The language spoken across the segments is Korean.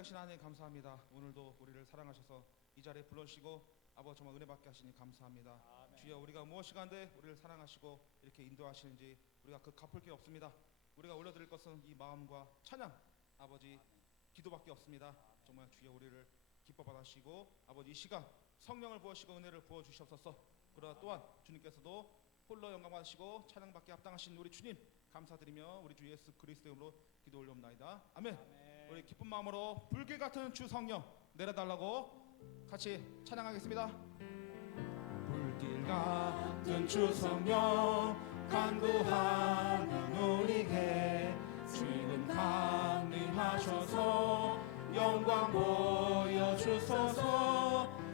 살아계신 하나님 감사합니다. 오늘도 우리를 사랑하셔서 이 자리에 불러주시고 아버지 정말 은혜 받게 하시니 감사합니다. 아멘. 주여 우리가 무엇이간데 우리를 사랑하시고 이렇게 인도하시는지 우리가 그 갚을 게 없습니다. 우리가 올려드릴 것은 이 마음과 찬양 아버지 기도밖에 없습니다. 정말 주여 우리를 기뻐 받으시고 아버지 이 시간 성령을 부으시고 은혜를 부어주시옵소서. 그러나 또한 주님께서도 홀로 영광 받으시고 찬양받게 합당하신 우리 주님 감사드리며 우리 주 예수 그리스도의 이름으로 기도 올려옵나이다. 아멘. 우리 기쁜 마음으로 불길 같은 주 성령 내려달라고 같이 찬양하겠습니다. 불길 같은 주 성령 간구하는 우리에게 지금 강림하셔서 영광 보여주소서.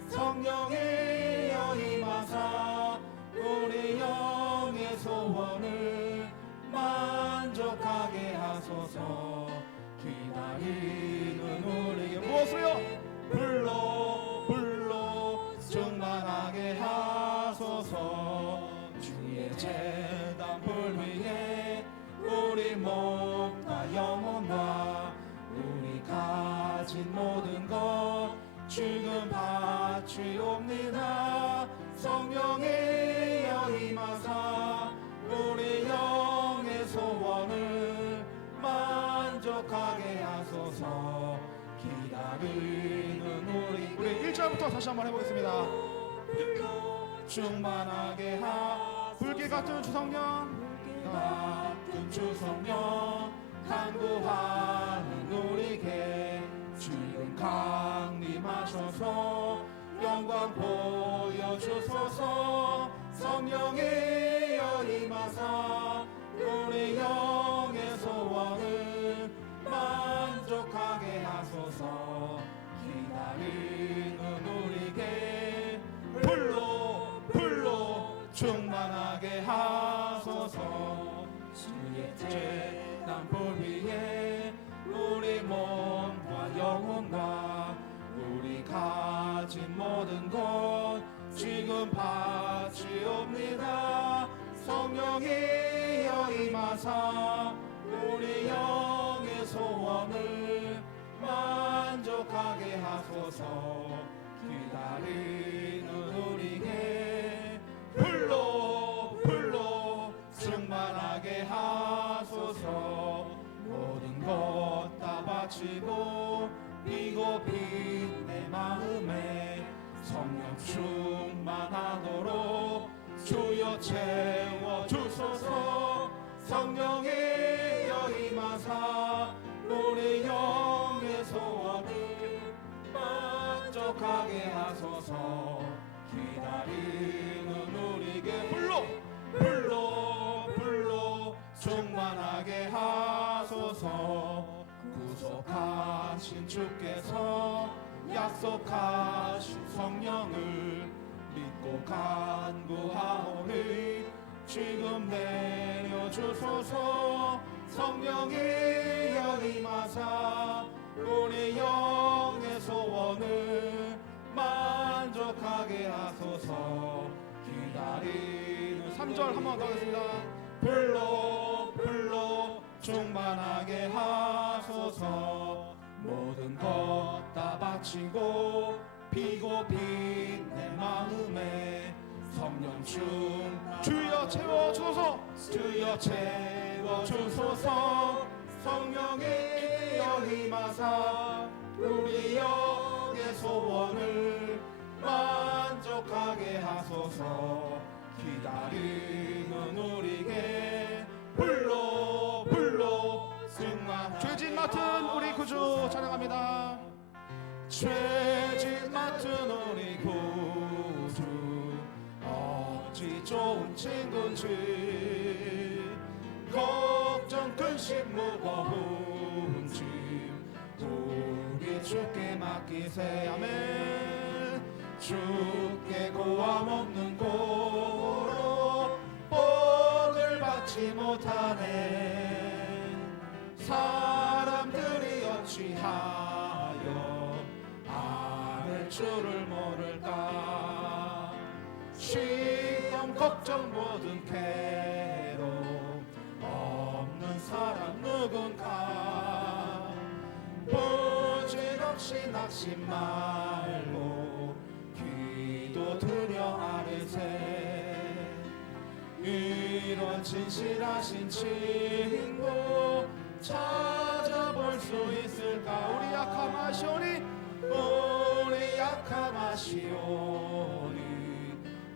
성령이여 임하사 우리 영의 소원을 만족하게 하소서. 기다리는 우리에게 무엇을요? 불로 충만하게 하소서. 주의 제단 불 위에 우리 몸과 영혼과 우리 가진 모든 것 지금 바치옵니다. 성령이여 임하사 우리 영의 소원을 만족하게 하소서. 기다리는 우리 1절부터 다시 한번 해보겠습니다. 충만하게 불길 같은 주성령 같은 주성령 간구하는 우리에게 지금 강림하셔서 영광 보여주소서. 성령이여 임하사 우리 영의 소원을 만족하게 하소서. 기다리는 우리에게 불로 충만하게 하소서. 주의 제단 불 위에 우리 몸과 영혼과 우리 가진 모든 것 지금 바치옵니다. 성령이여 임하사 우리 영의 소원을 만족하게 하소서. 기다리는 우리에게 불로 충만하게 하소서. 모든 것 다 바치고 비고픈 내 마음에 성령 충만하도록 주여 채워주소서. 성령이여 임하사 우리 영의 소원을 만족하게 하소서. 기다리는 우리에게 불로 충만하게 하소서. 구속하신 주께서 약속하신 성령을 믿고 간구하오니 지금 내려주소서. 성령이여 임하사 우리 영의 소원을 만족하게 하소서. 기다리는 3절 한 번 더 하겠습니다. 불로 충만하게 하소서. 모든 것 다 바치고 비고픈 내 마음에 성령 주여 채워주소서. 주여 채워주소서. 성령이여 임하사 우리 영의 소원을 만족하게 하소서. 기다리는 우리에게 불로 승만 죄진 맡은 우리 구주 찬양합니다. 죄진 맡은 우리 구주 어찌 좋은 친구인지 걱정 근심 무거운 짐 우리 주께 맡기세. 아멘. 주께 고함 없는 고로 복을 받지 못하네. 사람들이 어찌하여 아를 줄을 모를까. 시험 걱정 모든 괴로움 없는 사람 누군가. 부지런 없이 낙심 말고 기도드려 아뢰세. 이런 진실하신 친구 찾아볼 수 있을까? 우리 약함하시오니 우리 약함하시오니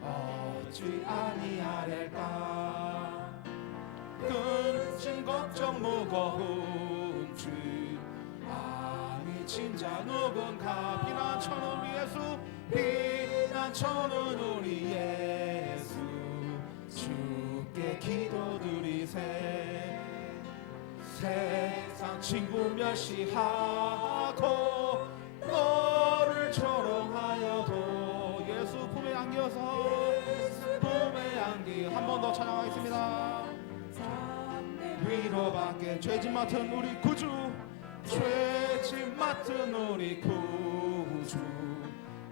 어찌 아니하랴까? 근심 걱정 무거운 주 아니 진짜 누군가? 피난처는 우리 예수, 피난처는 우리 예수, 주께 기도드리세. 세상 친구 멸시하고 너를 조롱하여도 예수 품에 안겨서 품에 안기. 한 번 더 찬양하겠습니다. 위로받게 죄짐 맡은 우리 구주, 죄짐 맡은 우리 구주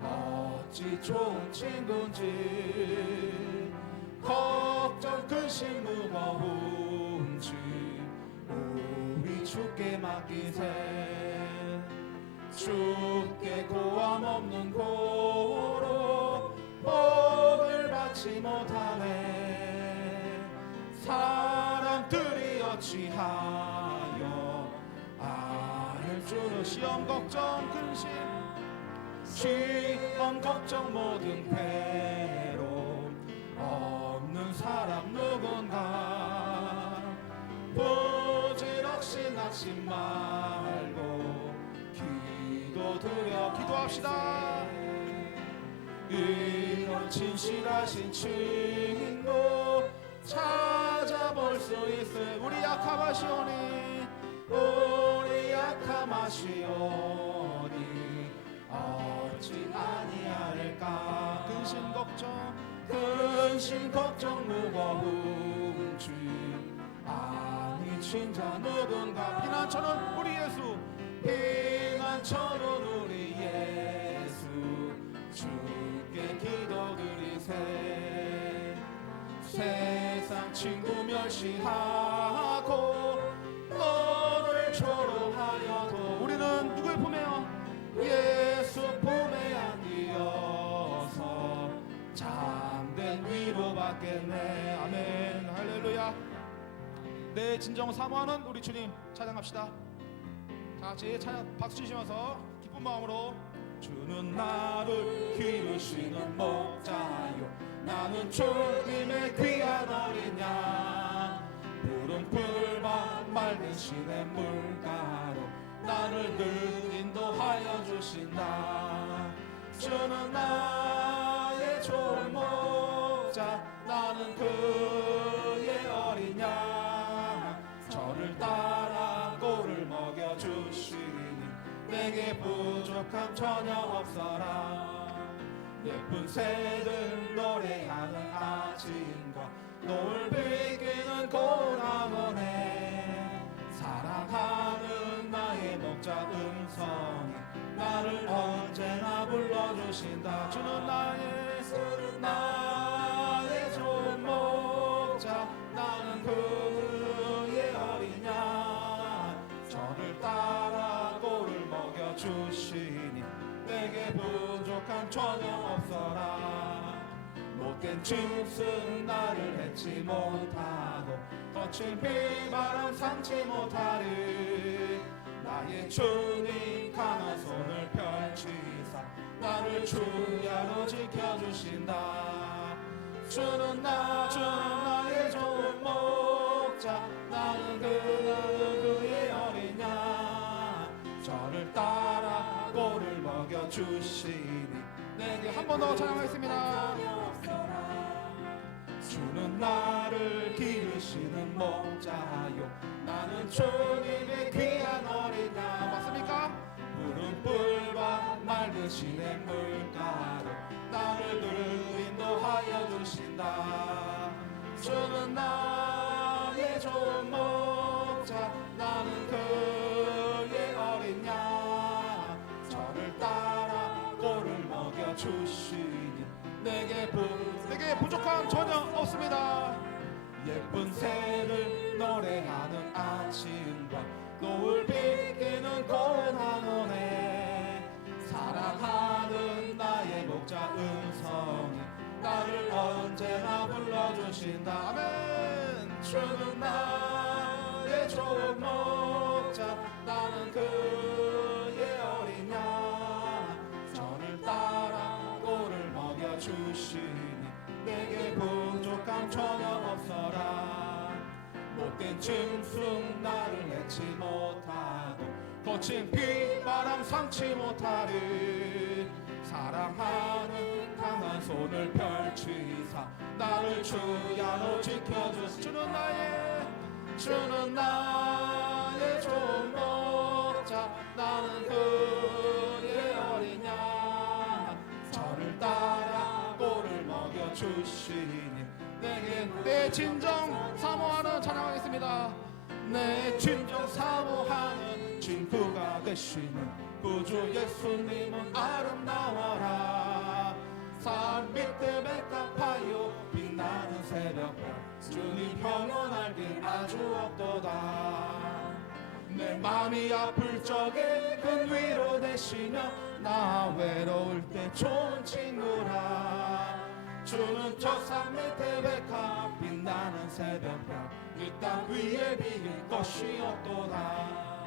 어찌 좋은 친구인지. 걱정 근심 무거운지 우리 주께 맡기세. 주께 고함 없는 고로 복을 받지 못하네. 사람들이 어찌하여 아를 주는 시험 걱정 근심, 시험 걱정 모든 괴로움 없는 사람 누군가? 부질없이 낙심 말고 기도드려. 기도합시다. 이런 진실하신 친구 찾아볼 수 있을. 우리 약함하시오니 우리 약함하시오니 어찌 아니하릴까? 근심 걱정 무거운 주 아니 진짜 누군가? 피난처는 우리 예수, 피난처는 우리 예수, 주께 기도드리세. 세상 친구 멸시하고 너를 조롱하여도 우리는 누구의 품에요? 예수 품에 안기어서 참된 위로받겠네. 아멘. 할렐루야. 내 진정 사모하는 우리 주님 찬양합시다. 다같이 찬양 박수 치시면서 기쁜 마음으로. 주는 나를 기르시는 목자요, 나는 주님의 귀한 어린 양. 푸른 풀밭 맑은 시냇물가로 나를 늘 인도하여 주신다. 주는 나의 좋은 목자, 나는 그의 어린 양. 저를 따라 꼴을 먹여주시니 내게 부족함 전혀 없어라. 예쁜 새들 노래하는 아침과 노을 비기는 고운 암원에 사랑하는 나의 목자 음성이 나를 언제나 불러주신다. 주는 나의 좋은 목자, 나는 그의 어린 양. 저를 따라 꼴을 먹여주시니 내게 부족함 전혀 없어라. 못된 짐승 나를 해치 못하고 거친 비바람 삼지 못하리. 나의 주님 강한 손을 펼치사 나를 주야로 지켜주신다. 주는 나의 좋은 목자, 나는 그의 어린 양. 저를 따라 꼴을 먹여주시니 내게. 한 번 더 찬양하겠습니다. 주는 나를 기르시는 목자요, 나는 주님의 귀한 어린 양. 맞습니까? 푸른 뿔밭 맑은 시냇물가로 나를 늘 인도하여 주신다. 주는 나의 좋은 목자, 나는 그의 어린 양. 저를 따라 꼴을 먹여주시니 내게 부족함 전혀 없습니다. 예쁜 새를 노래하는 아침과 노을 비기는 고운 황혼에 거친 비바람 상치 못하리 사랑하는 강한 손을 펼치사 나를 주야로 지켜주시 주는 나의 좋은 목자 나는 그의 어린 양 저를 따라 꼴을 먹여주시니 내게 내 진정 사모하는 찬양하겠습니다. 내 진정 사모하는 친구가 되시는 구주 예수님은 아름다워라 산 밑에 맥가파요 빛나는 새벽별 주님 평온할 길 아주 없도다 내 맘이 아플 적에 큰 위로 되시며 나 외로울 때 좋은 친구라 주는 저 산 밑에 백합 빛나는 새벽별 이 땅 위에 비길 것이 없도다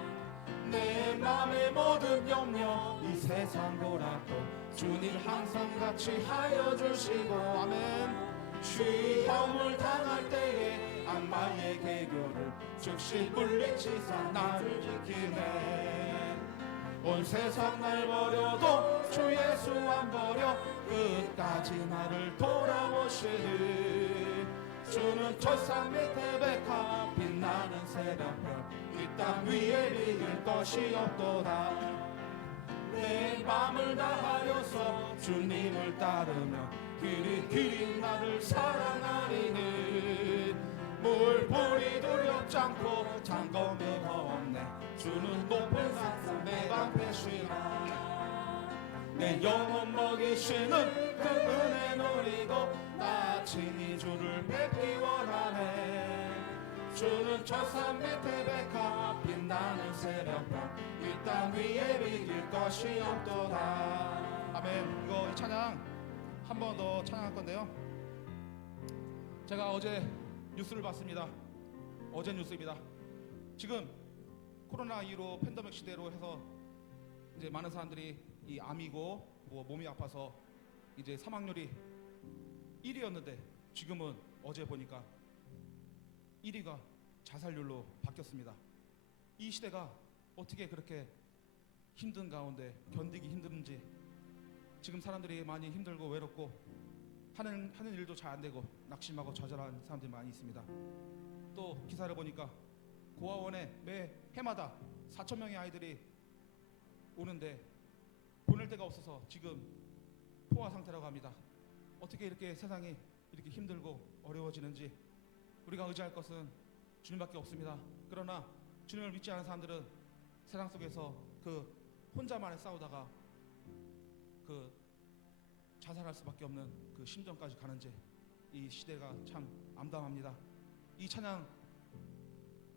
내 맘의 모든 염려 이 세상 돌아도 주님 항상 같이 하여 주시고 아멘 시험을 당할 때에 악마의 계교를 즉시 물리치사 나를 지키네 온 세상 날 버려도 주 예수 안 버려 끝까지 나를 돌아보시리 주는 첫산 밑에 백합 빛나는 새벽별 이 땅 위에 비길 것이 없도다 내 맘을 다하여서 주님을 따르며 길이 나를 사랑하리니 물불이 두렵지 않고 장검이 없네 주는 높은 산상 내 방패시라 내 영혼 먹이시는 그 은혜 누리고 나 친히 주를 뵙기 원하네 주는 저 산 밑에 백합 빛나는 새벽별 이 땅 위에 비길 것이 없도다 아멘. 이거 이 찬양 한 번 더 찬양할 건데요 제가 어제 뉴스를 봤습니다. 어제 뉴스입니다. 지금 코로나19로 팬데믹 시대로 해서 이제 많은 사람들이 이 암이고 뭐 몸이 아파서 이제 사망률이 1위였는데 지금은 어제 보니까 1위가 자살률로 바뀌었습니다. 이 시대가 어떻게 그렇게 힘든 가운데 견디기 힘든지 지금 사람들이 많이 힘들고 외롭고 하는 일도 잘 안 되고 낙심하고 좌절한 사람들이 많이 있습니다. 또 기사를 보니까 고아원에 매 해마다 4,000명의 아이들이 오는데 보낼 데가 없어서 지금 포화 상태라고 합니다. 어떻게 이렇게 세상이 이렇게 힘들고 어려워지는지 우리가 의지할 것은 주님밖에 없습니다. 그러나 주님을 믿지 않은 사람들은 세상 속에서 그 혼자만의 싸우다가 그 자살할 수밖에 없는 그 심정까지 가는지 이 시대가 참 암담합니다. 이 찬양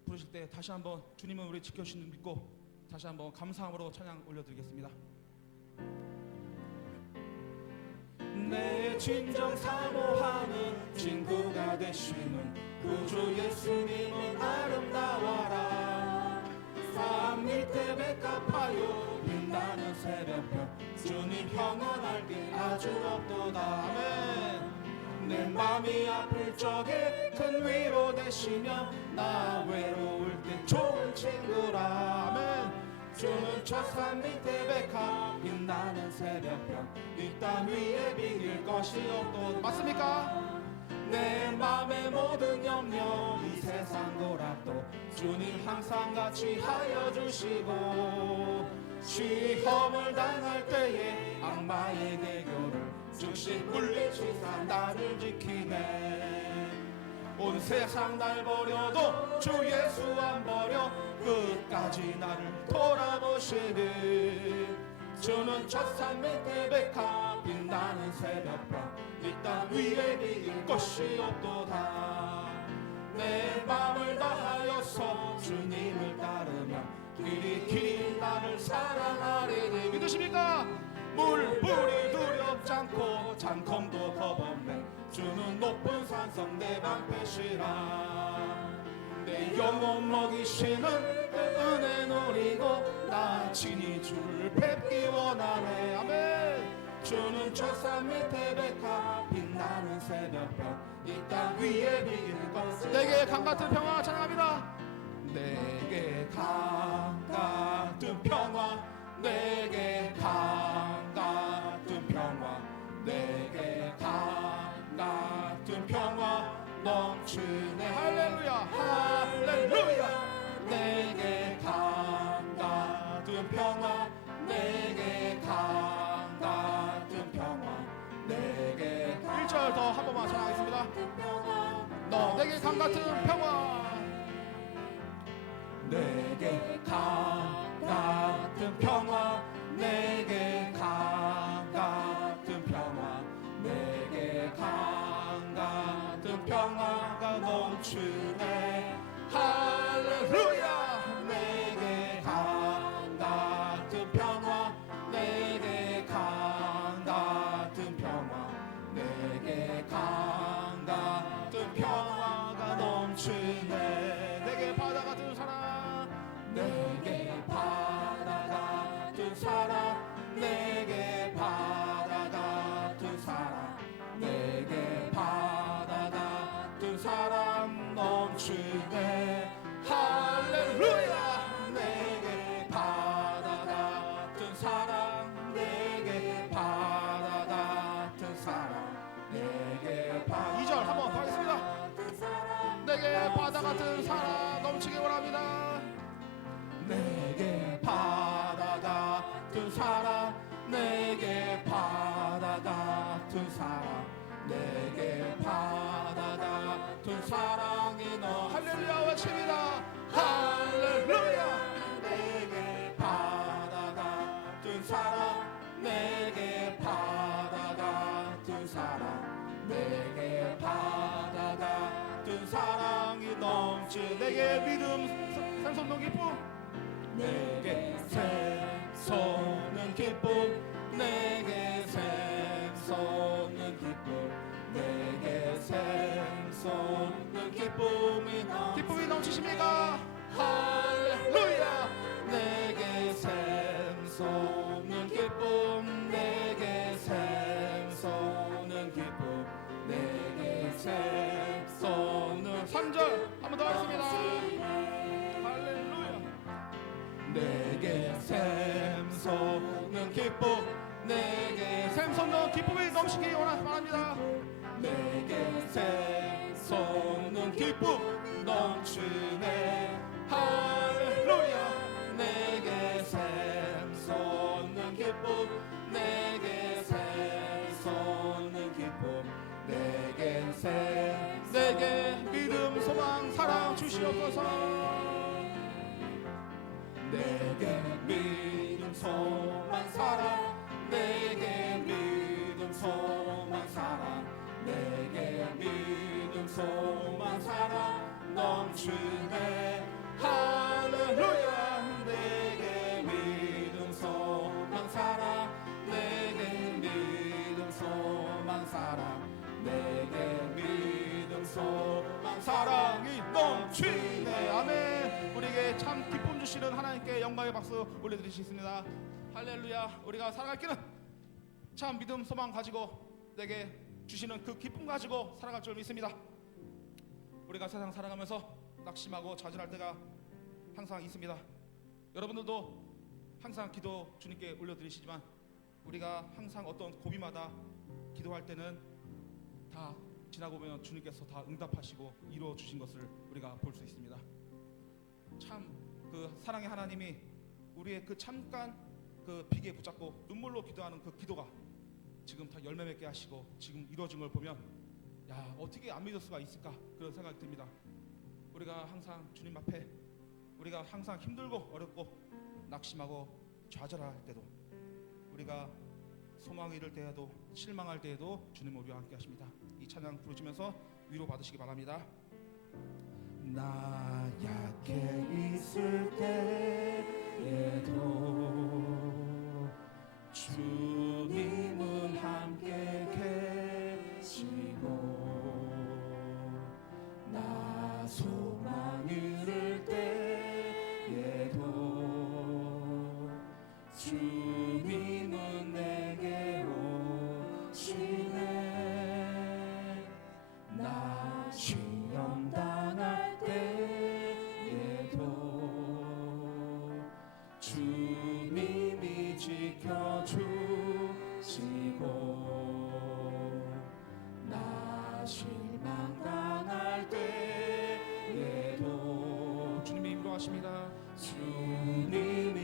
부르실 때 다시 한번 주님은 우리 지켜주시는 믿고 다시 한번 감사함으로 찬양 올려드리겠습니다. 내 진정 사모하는 친구가 되시는 구주 예수님은 아름다워라 산 밑에 백합하여 빛나는 새벽별 주님 평안할 길 아주 없도다 아멘. 내 맘이 아플 적에 큰 위로 되시며 나 외로울 때 좋은 친구라 아멘. 주는 저 산 밑에 백합 빛나는 새벽별 이 땅 위에 비길 것이 없도다 맞습니까? 내 맘의 모든 염려 이 세상 돌아도 주님 항상 같이 하여 주시고 시험을 당할 때에 악마의 대교를 즉시 물리치사 나를 지키네 온 세상 날 버려도 주 예수 안 버려 끝까지 나를 돌아보시리 주는 첫산 밑에 백합 빛나는 새벽별 이 땅 위에 비길 것이 없도다 내 맘을 다하여서 주님을 따르며 길이 나를 사랑하리니 믿으십니까? 물불이 두렵지 않고 장검도 겁없네 주는 높은 산성 내 방패시라 내 영혼 먹이시는 그 은혜 누리고 나 친히 주를 뵙기 원하네 아멘. 주는 저 산 밑에 백합 빛나는 새벽별 이 땅 위에 비길 것 내게 강같은 평화 찬양합니다. 내게 강같은 같은 평화 내게 강 같은 평화 내게 강 같은 평화 넘치네 할렐루야 할렐루야 내게 강 같은 평화 내게 강 같은 평화 내게 1절 더 한 번만 전하겠습니다. 너 내게 강 같은 평화 내게 강 같은 평화 내게 강 같은 평화 내게 강 같은 평화가 넘치네 할렐루야 내게 강 같은 평화 내게 강 같은 평화 내게 강 같은 평화가 넘치네 내게 바다 같은 사랑 내게 바다 같은 사랑 내게 바다 같은 사랑 내게 바다 같은 사랑 넘치네 할렐루야 내게 바다 같은 사랑 내게 바다 같은 사랑 내게 바다 2절 한번 더 하겠습니다. 내게 바다 같은 사랑 넘치기 원합니다. 내게 바다 같은 사랑 내게 바다 같은 사랑 내게 바다 같은 사랑이 너 할렐루야 외칩니다. 할렐루야 내게 바다 같은 사랑 내게 바다 같은 사랑 내게 바다 같은 사랑이 넘치 내게 믿음 샘솟는 기쁨 내게 샘솟는 기쁨 내게 샘솟는 기쁨 내게 샘솟는 기쁨이 넘치십니까? 할렐루야 내게 샘솟는 기쁨 내게 샘솟는 기쁨 내게 샘솟는 3절 한 번 더 하겠습니다. 할렐루야 내게 샘솟는 기쁨 내게 샘솟는 기쁨이 넘치기 원합니다. 내게 샘솟는 기쁨 넘치네 할렐루야 내게 샘솟는 기쁨 내게 샘솟는 기쁨 내게 믿음 소망 사랑 주시옵소서 내게 믿음 소망 사랑 내게 믿음 소망 사랑 내게 믿음 소망 사랑 넘치네 할렐루야 내게 믿음 소망 사랑 내게 믿음 소망 사랑 내게 믿음 소망 사랑이 넘치네 아멘. 우리에게 참 기쁨 주시는 하나님께 영광의 박수 올려드리시겠습니다. 할렐루야. 우리가 살아갈 길은 참 믿음 소망 가지고 내게 주시는 그 기쁨 가지고 살아갈 줄 믿습니다. 우리가 세상 살아가면서 낙심하고 좌절할 때가 항상 있습니다. 여러분들도 항상 기도 주님께 올려드리시지만 우리가 항상 어떤 고비마다 기도할 때는 다 지나고 보면 주님께서 다 응답하시고 이루어 주신 것을 우리가 볼 수 있습니다. 참 그 사랑의 하나님이 우리의 그 잠깐 그 비계에 붙잡고 눈물로 기도하는 그 기도가 지금 다 열매 맺게 하시고 지금 이루어진 걸 보면 야 어떻게 안 믿을 수가 있을까 그런 생각이 듭니다. 우리가 항상 주님 앞에 우리가 항상 힘들고 어렵고 낙심하고 좌절할 때도 우리가 소망을 잃을 때에도 실망할 때에도 주님 우리와 함께 하십니다. 이 찬양 부르시면서 위로 받으시기 바랍니다. 나 약해 있을 때에도 주님은 함께 계시고 나 소망 잃을 때에도 주님은 내게 오시네 나 시험 당할 때에도 주 지켜주시고 나 실망 당할 때에도 주님이 위로하십니다. 주님이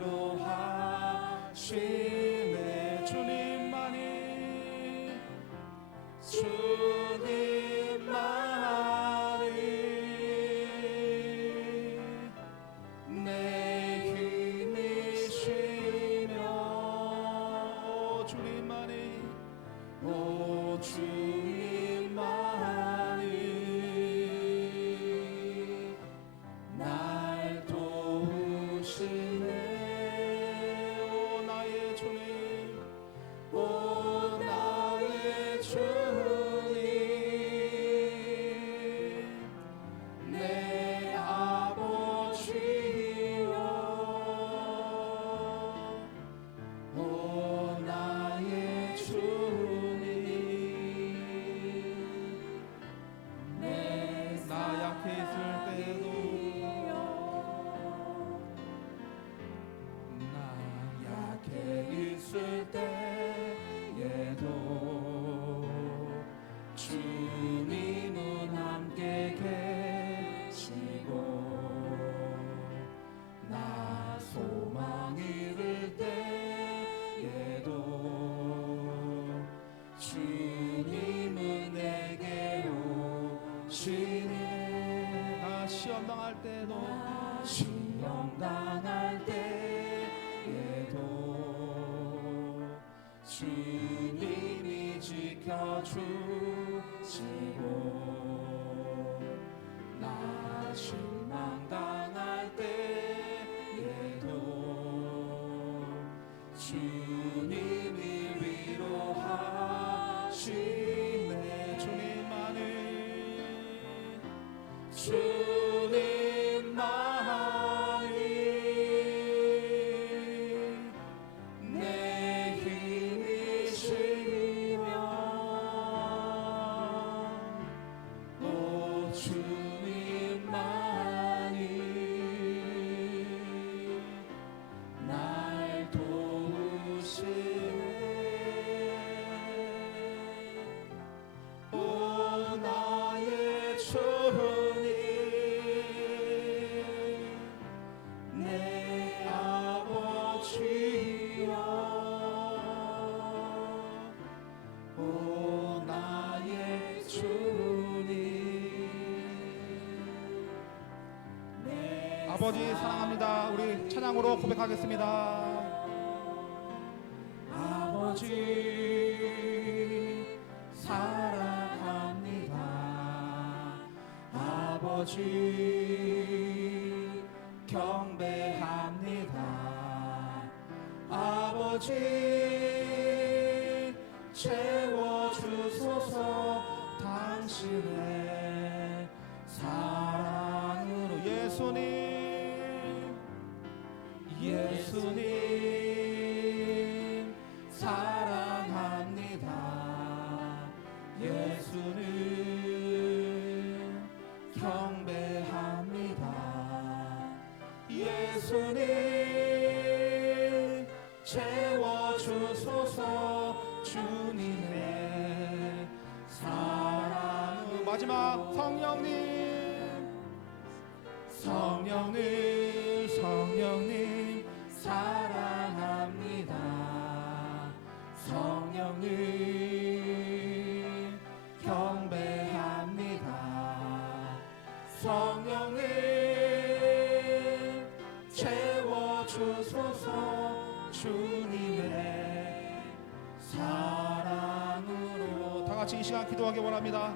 위로하시네. 주님만이 내 힘이시며 주님만이 오 주님만이 날 도우시네. 오 나의 주님, 오 나의 주님 내 아버지여 오 나의 주님 나 약해 있을 때도 나 약해 있을 때에도 주님은 함께 계시고 나 소망 잃을 때에도 주님은 내게 오시네. 나 시험 당할 때도 시험 당할 때에도 주님이 지켜주시고 나 실망 당할 때에도 주님이 위로하시네. 주님만이 내 힘이시며 오 주님만이 날 도우시네. 오 나의 주님 내 아버지여 오 나의 주님 내 아버지 사랑합니다. 우리 찬양으로 고백하겠습니다. 아버지 사랑합니다. 아버지 경배합니다. 아버지 채워주소서 당신의 사랑으로. 예수님 사랑합니다. 예수님 경배합니다. 예수님 채워주소서 주님의 사랑으로. 마지막 성령님 사랑합니다. 성령님 경배합니다. 성령님 채워주소서 주님의 사랑으로. 다 같이 이 시간 기도하기 원합니다.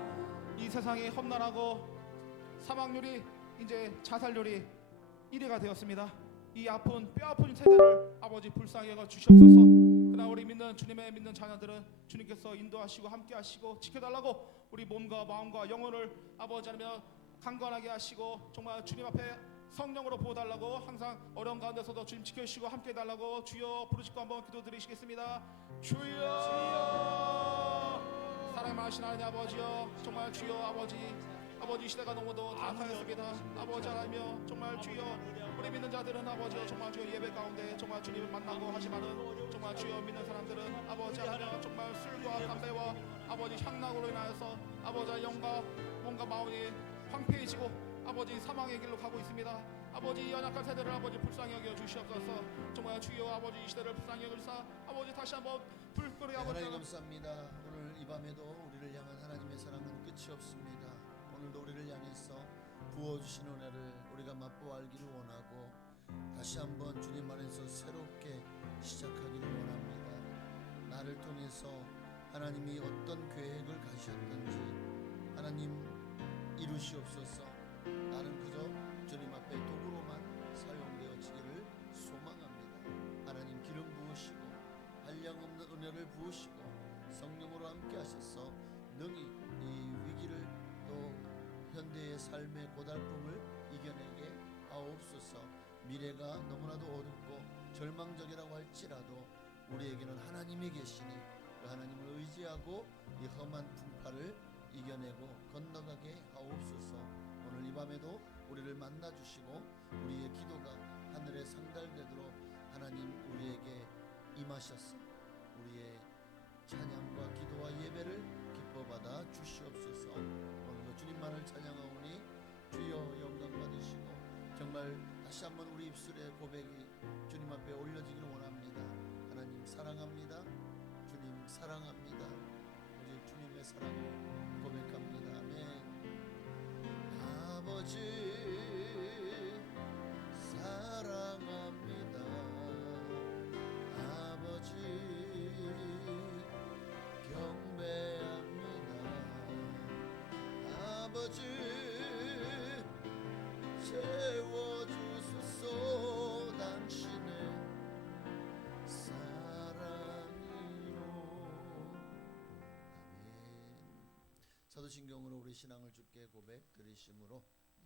이 세상이 험난하고 사망률이 이제 자살률이 1위가 되었습니다. 이 아픈 뼈아픈 세대를 아버지 불쌍히 여겨 주시옵소서. 그러나 우리 믿는 자녀들은 주님께서 인도하시고 함께하시고 지켜달라고 우리 몸과 마음과 영혼을 아버지 하나님 강건하게 하시고 정말 주님 앞에 성령으로 보호달라고 항상 어려운 가운데서도 주님 지켜주시고 함께해달라고 주여 부르짖고 한번 기도드리시겠습니다. 주여 사랑하시는 하나님 아버지여 정말 주여 아버지 아버지 이 시대가 너무도 타락하였습니다. 아버지 하나님이여 정말 주여 우리 믿는 자들은 아버지여 정말 주여 예배 가운데 정말 주님을 만나고 하지만은 정말 주여 믿는 사람들은 아버지 하나님이여 정말 술과 담배와 아버지 향락으로 인하여서 아버지 영과 뭔가 마음이 황폐해지고 아버지 사망의 길로 가고 있습니다. 아버지 연약한 세대를 아버지 불쌍히 여겨 주시옵소서. 정말 주여 아버지 이 시대를 불쌍히 여기사 아버지 다시 한번 불끈히 아버지 하나님 감사합니다. 오늘 이 밤에도 우리를 향한 하나님의 사랑은 끝이 없습니다. 오늘도 우리를 향해서 부어주신 은혜를 우리가 맛보아 알기를 원하고 다시 한번 주님 안에서 새롭게 시작하기를 원합니다. 나를 통해서 하나님이 어떤 계획을 가셨던지 하나님 이루시옵소서. 나는 그저 주님 앞에 도구로만 사용되어지기를 소망합니다. 하나님 기름 부으시고 한량없는 은혜를 부으시고 성령으로 함께 하셔서 능히 이 위기를 또 현대의 삶의 고달픔을 이겨내게 하옵소서. 미래가 너무나도 어둡고 절망적이라고 할지라도 우리에게는 하나님이 계시니 그 하나님을 의지하고 이 험한 풍파를 이겨내고 건너가게 하옵소서. 오늘 이 밤에도 우리를 만나주시고 우리의 기도가 하늘에 상달되도록 하나님 우리에게 임하셔서 우리의 찬양과 기도와 예배를 기뻐받아 주시옵소서. 오늘도 주님만을 찬양하오니 주여 영광 받으시고 정말 다시 한번 우리 입술의 고백이 주님 앞에 올려지기를 원합니다. 하나님 사랑합니다. 주님 사랑합니다. 오직 주님의 사랑을 고백합니다. 아멘. 아버지 사랑합니다. 아버지 경배합니다. 아버지 채워주소서. 당신의 사랑으로. 아멘. 사도신경으로 우리 신앙을 주께 고백 드리심으로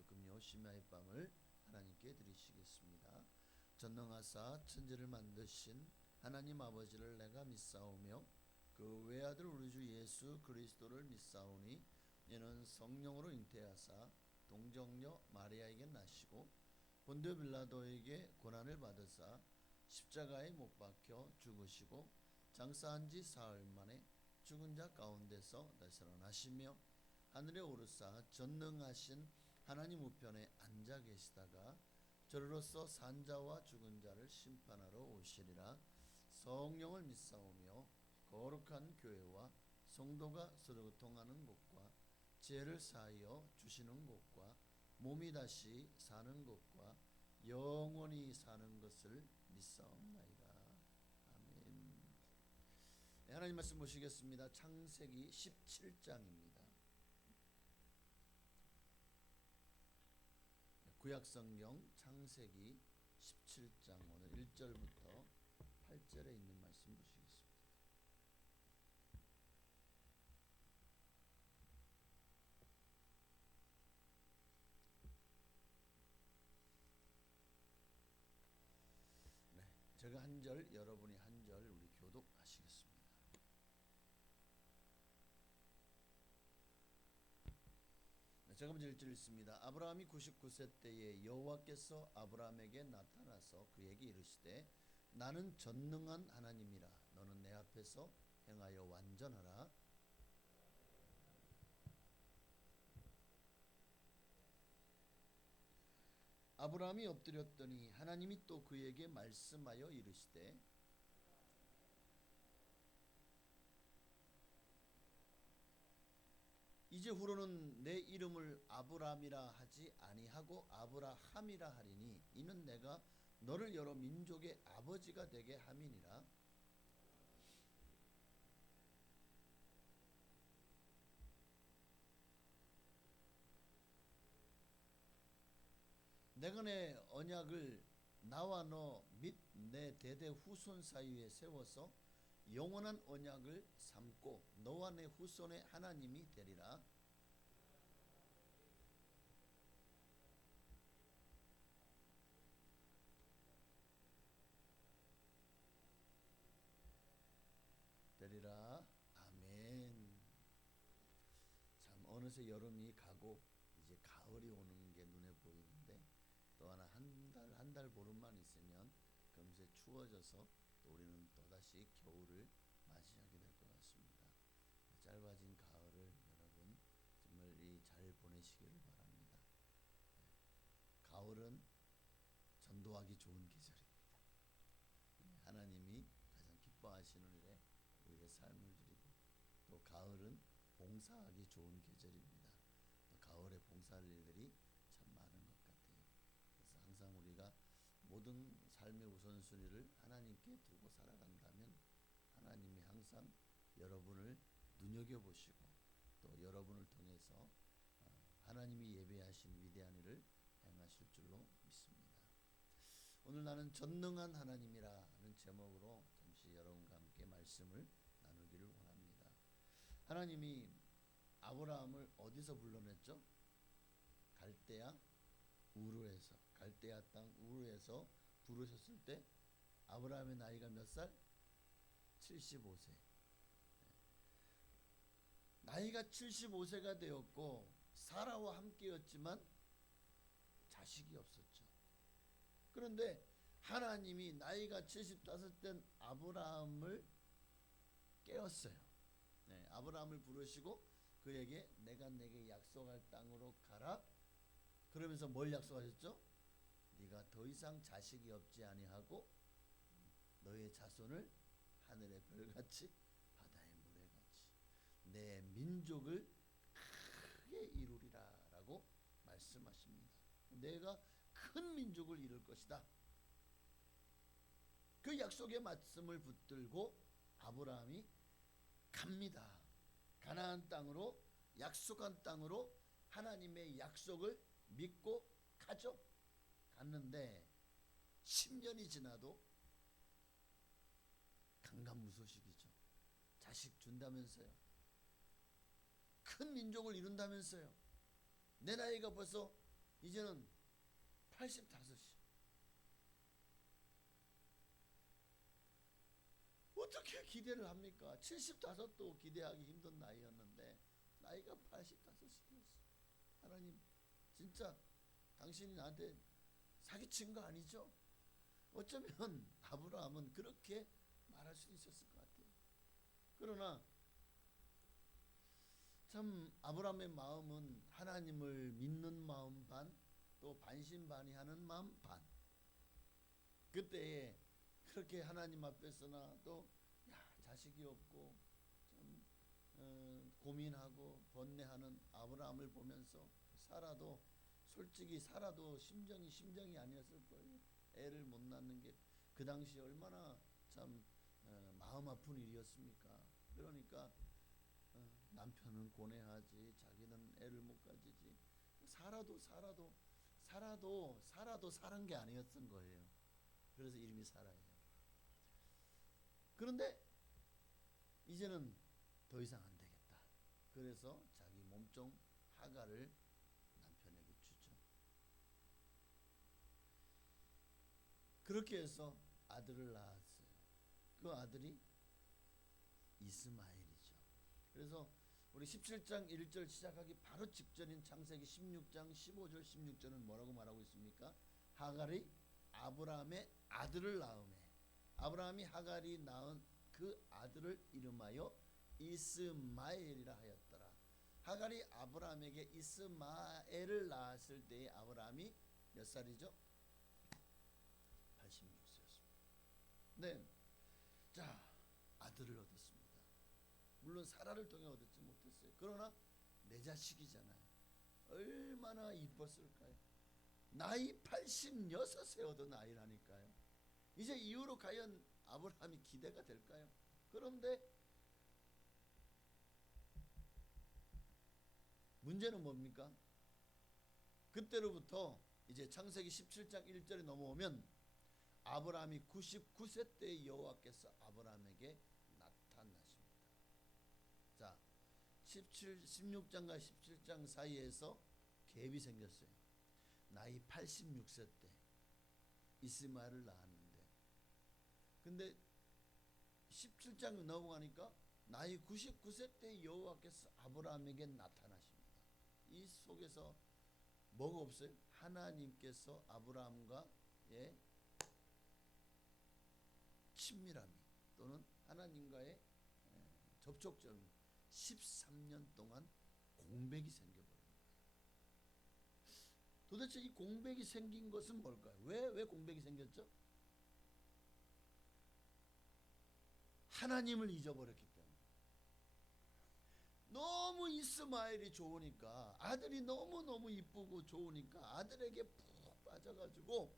금요 심야의 밤을 하나님께 드리시겠습니다. 전능하사 천지를 만드신 하나님 아버지를 내가 믿사오며 그 외아들 우리 주 예수 그리스도를 믿사오니 이는 성령으로 잉태하사 동정녀 마리아에게 나시고 본디오 빌라도에게 고난을 받으사 십자가에 못 박혀 죽으시고 장사한 지 사흘 만에 죽은 자 가운데서 다시 살아나시며 하늘에 오르사 전능하신 하나님 우편에 앉아 계시다가 저로서 산자와 죽은 자를 심판하러 오시리라. 성령을 믿사오며 거룩한 교회와 성도가 서로 교통하는 곳과 죄를 사하여 주시는 곳과 몸이 다시 사는 곳과 영원히 사는 것을 믿사옵나이다. 아멘. 하나님 말씀 보시겠습니다. 창세기 17장입니다. 구약성경 창세기 17장 오늘 1절부터 8절에 있는 말씀 보시겠습니다. 네, 제가 한 절, 여러분이 한 절 우리 교독하시겠습니다. 제가 먼저 1절 읽습니다. 아브라함이 99세 때에 여호와께서 아브라함에게 나타나서 그에게 이르시되 나는 전능한 하나님이라. 너는 내 앞에서 행하여 완전하라. 아브라함이 엎드렸더니 하나님이 또 그에게 말씀하여 이르시되 이제 후로는 내 이름을 아브라함이라 하지 아니하고 아브라함이라 하리니 이는 내가 너를 여러 민족의 아버지가 되게 함이니라. 내가 내 언약을 나와 너 및 내 대대 후손 사이에 세워서 영원한 언약을 삼고 너와 내 후손의 하나님이 되리라. 되리라. 아멘. 참 어느새 여름이 가고 가을이 오는 게 눈에 보이는데 또 하나 한 달 보름만 있으면 금세 추워져서 또 우리는 또다시 겨울을 맞이하게 될 것 같습니다. 짧아진 가을을 여러분 정말 잘 보내시기를 바랍니다. 가을은 전도하기 좋은 계절입니다. 하나님이 가장 기뻐하시는 일에 우리의 삶을 드리고 또 가을은 봉사하기 좋은 계절입니다. 또 가을에 봉사할 일들이 참 많은 것 같아요. 그래서 항상 우리가 모든 삶의 우선순위를 하나님께 두고 살아간다면 하나님이 항상 여러분을 눈여겨보시고 또 여러분을 통해서 하나님이 예배하신 위대한 일을 행하실 줄로 믿습니다. 오늘 나는 전능한 하나님이라는 제목으로 잠시 여러분과 함께 말씀을 나누기를 원합니다. 하나님이 아브라함을 어디서 불러냈죠? 갈대아 우르에서, 갈대아 땅 우르에서 부르셨을 때 아브라함의 나이가 몇 살? 75세. 나이가 75세가 되었고 사라와 함께였지만 자식이 없었죠. 그런데 하나님이 나이가 75된 아브라함을 깨웠어요. 아브라함을 부르시고 그에게 내가 내게 약속할 땅으로 가라. 그러면서 뭘 약속하셨죠? 네가 더 이상 자식이 없지 아니하고 너의 자손을 하늘의 별같이 바다의 모래같이 내 민족을 크게 이루리라 라고 말씀하십니다. 내가 큰 민족을 이룰 것이다. 그 약속의 말씀을 붙들고 아브라함이 갑니다. 가나안 땅으로, 약속한 땅으로 하나님의 약속을 믿고 가죠. 갔는데 10년이 지나도 강간무소식이죠. 자식 준다면서요. 큰 민족을 이룬다면서요. 내 나이가 벌써 이제는 85이. 어떻게 기대를 합니까? 75도 기대하기 힘든 나이였는데 나이가 85이었어. 하나님 진짜 당신이 나한테 사기친 거 아니죠? 어쩌면 아브라함은 그렇게 말할 수 있었을 것 같아요. 그러나 참 아브라함의 마음은 하나님을 믿는 마음 반, 또 반신반의하는 마음 반. 그때에 그렇게 하나님 앞에서나 또 자식이 없고 좀 고민하고 번뇌하는 아브라함을 보면서 솔직히 살아도 심정이 아니었을 거예요. 애를 못 낳는 게 그 당시에 얼마나 참 마음 아픈 일이었습니까? 그러니까 남편은 고뇌하지, 자기는 애를 못 가지지. 살아도 사는 게 아니었던 거예요. 그래서 이름이 사라예요. 그런데 이제는 더 이상 안 되겠다. 그래서 자기 몸종 하갈을 남편에게 주죠. 그렇게 해서 아들을 낳았어요. 그 아들이 이스마엘이죠. 그래서 우리 17장 1절 시작하기 바로 직전인 창세기 16장 15절 16절은 뭐라고 말하고 있습니까? 하갈이 아브라함의 아들을 낳음에 아브라함이 하갈이 낳은 그 아들을 이름하여 이스마엘이라 하였더라. 하갈이 아브라함에게 이스마엘을 낳았을 때에 아브라함이 몇 살이죠? 86세였습니다. 네. 자, 아들을 얻었습니다. 물론 사라를 통해 얻지 못했어요. 그러나 내 자식이잖아요. 얼마나 이뻤을까요? 나이 86에 얻은 아이라니까요. 이제 이후로 과연 아브라함이 기대가 될까요? 그런데 문제는 뭡니까? 그때로부터 이제 창세기 17장 1절에 넘어오면 아브라함이 99세 때 여호와께서 아브라함에게 나타나십니다. 자, 16장과 17장 사이에서 갭이 생겼어요. 나이 86세 때 이스마엘을 낳았는데, 근데 17장 넘어가니까 나이 99세 때 여호와께서 아브라함에게 나타나십니다. 이 속에서 뭐가 없어요? 하나님께서 아브라함과의 친밀함이 또는 하나님과의 접촉점이 13년 동안 공백이 생겨버린 거예요. 도대체 이 공백이 생긴 것은 뭘까요? 왜 공백이 생겼죠? 하나님을 잊어버렸기 때문에. 너무 이스마엘이 좋으니까, 아들이 너무너무 이쁘고 좋으니까 아들에게 푹 빠져가지고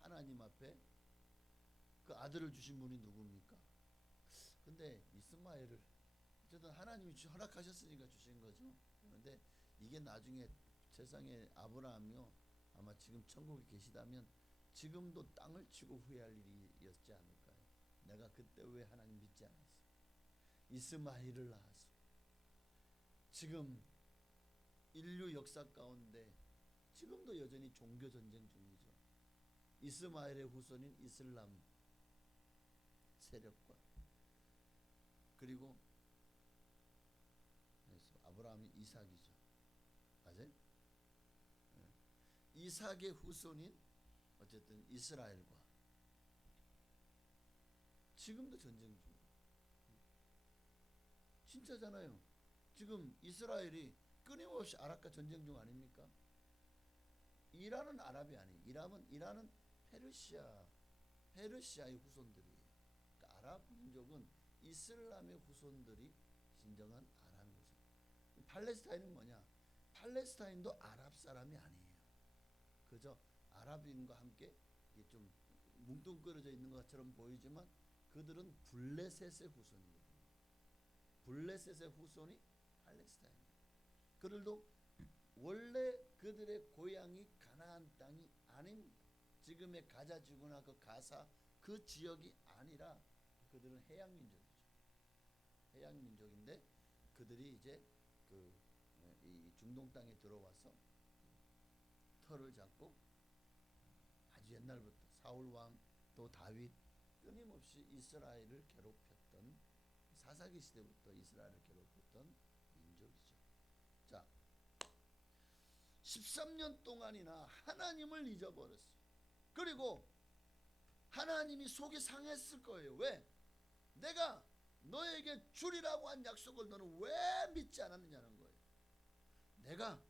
하나님 앞에 그 아들을 주신 분이 누굽니까? 근데 이스마엘을 어쨌든 하나님이 허락하셨으니까 주신 거죠. 그런데 이게 나중에 세상에 아브라함이요, 아마 지금 천국에 계시다면 지금도 땅을 치고 후회할 일이었지 않을까요? 내가 그때 왜 하나님 믿지 않았어? 이스마엘을 낳았어. 지금 인류 역사 가운데 지금도 여전히 종교 전쟁 중이죠. 이스마엘의 후손인 이슬람 세력과, 그리고 아브라함이 이삭이죠. 맞아요? 이삭의 후손인 어쨌든 이스라엘과 지금도 전쟁 중이에요. 진짜잖아요. 지금 이스라엘이 끊임없이 아랍과 전쟁 중 아닙니까? 이란은 아랍이 아니에요. 이란은 페르시아의 후손들이에요. 그러니까 아랍 민족은 이슬람의 후손들이 진정한 아랍 후손. 팔레스타인은 뭐냐? 팔레스타인도 아랍 사람이 아니에요. 그저 아랍인과 함께 이게 좀 뭉뚱그려져 있는 것처럼 보이지만 그들은 블레셋의 후손이거든요. 블레셋의 후손이 팔레스타인이에요. 그들도 원래 그들의 고향이 가나안 땅이 아닙니다. 지금의 가자 지구나 그 가사 그 지역이 아니라 그들은 해양 민족이죠. 해양 민족인데 그들이 이제 이 중동 땅에 들어와서 터를 잡고 아주 옛날부터 사울 왕 또 다윗 끊임없이 이스라엘을 괴롭혔던, 사사기 시대부터 이스라엘을 괴롭혔던 민족이죠. 자, 13년 동안이나 하나님을 잊어버렸어요. 그리고 하나님이 속이 상했을 거예요. 왜? 내가 너에게 주리라고 한 약속을 너는 왜 믿지 않았느냐는 거예요. 내가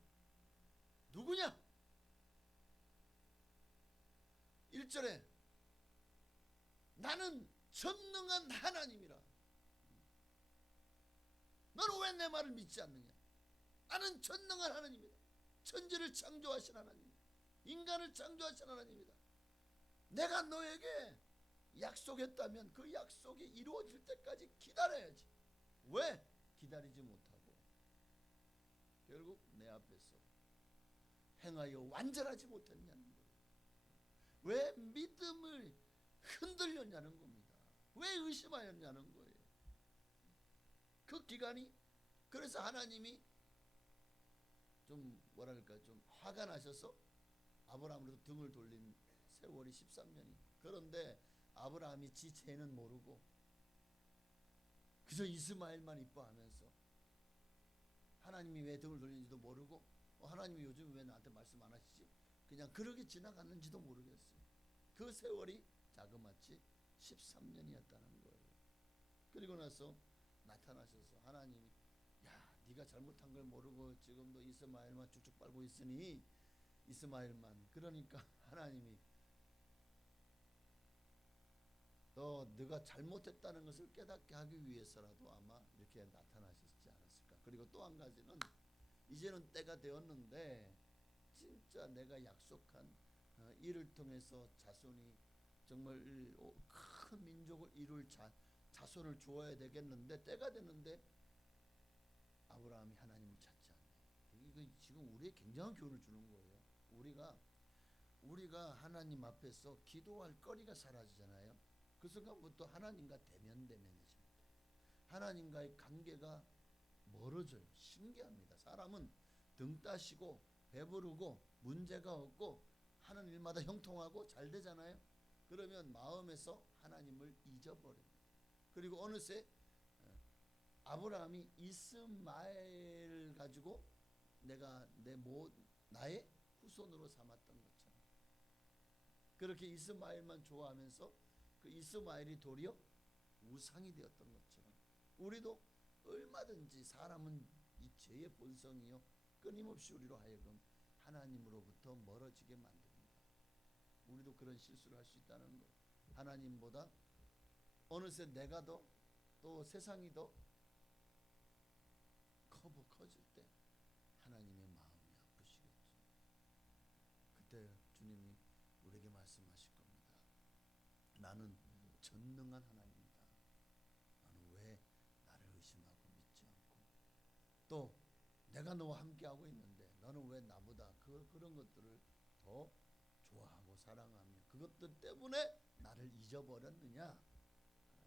누구냐? 1절에 나는 전능한 하나님이라. 너는 왜 내 말을 믿지 않느냐? 나는 전능한 하나님이다. 천지를 창조하신 하나님, 인간을 창조하신 하나님이다. 내가 너에게 약속했다면 그 약속이 이루어질 때까지 기다려야지. 왜 기다리지 못하고 결국 내 앞에서 행하여 완전하지 못했냐는 거예요. 왜 믿음을 흔들렸냐는 겁니다. 왜 의심하였냐는 거예요. 그 기간이, 그래서 하나님이 좀 뭐랄까 좀 화가 나셔서 아브라함으로부터 등을 돌린 세월이 13년이. 그런데 아브라함이 지 죄는 모르고 그저 이스마엘만 이뻐하면서 하나님이 왜 등을 돌리는지도 모르고 하나님이 요즘 왜 나한테 말씀 안 하시지? 그냥 그러게 지나갔는지도 모르겠어요. 그 세월이 자그마치 13년이었다는 거예요. 그리고 나서 나타나셔서 하나님이 네가 잘못한 걸 모르고 지금도 이스마엘만 쭉쭉 빨고 있으니 이스마엘만, 그러니까 하나님이 네가 잘못했다는 것을 깨닫게 하기 위해서라도 아마 이렇게 나타나셨지 않았을까. 그리고 또 한 가지는 이제는 때가 되었는데 진짜 내가 약속한 이를 통해서 자손이 정말 큰 민족을 이룰 자손을 주어야 되겠는데 때가 됐는데 아브라함이 하나님을 찾지 않네. 이거 지금 우리의 굉장한 교훈을 주는 거예요. 우리가 하나님 앞에서 기도할 거리가 사라지잖아요. 그 순간부터 하나님과 대면해집니다. 하나님과의 관계가 멀어져요. 신기합니다. 사람은 등 따시고 배부르고 문제가 없고 하는 일마다 형통하고 잘 되잖아요. 그러면 마음에서 하나님을 잊어버립니다. 그리고 어느새 아브라함이 이스마엘 가지고 내가 나의 후손으로 삼았던 것처럼, 그렇게 이스마엘만 좋아하면서 그 이스마엘이 도리어 우상이 되었던 것처럼, 우리도 얼마든지 사람은 이 죄의 본성이요 끊임없이 우리로 하여금 하나님으로부터 멀어지게 만듭니다. 우리도 그런 실수를 할 수 있다는 것. 하나님보다 어느새 내가 또 세상이 더 커질 때 하나님의 마음이 아프시겠죠. 그때 주님이 우리에게 말씀하실 겁니다. 나는 전능한 하나님이다. 너는 왜 나를 의심하고 믿지 않고, 또 내가 너와 함께하고 있는데 너는 왜 나보다 그런 것들을 더 좋아하고 사랑하며 그것들 때문에 나를 잊어버렸느냐.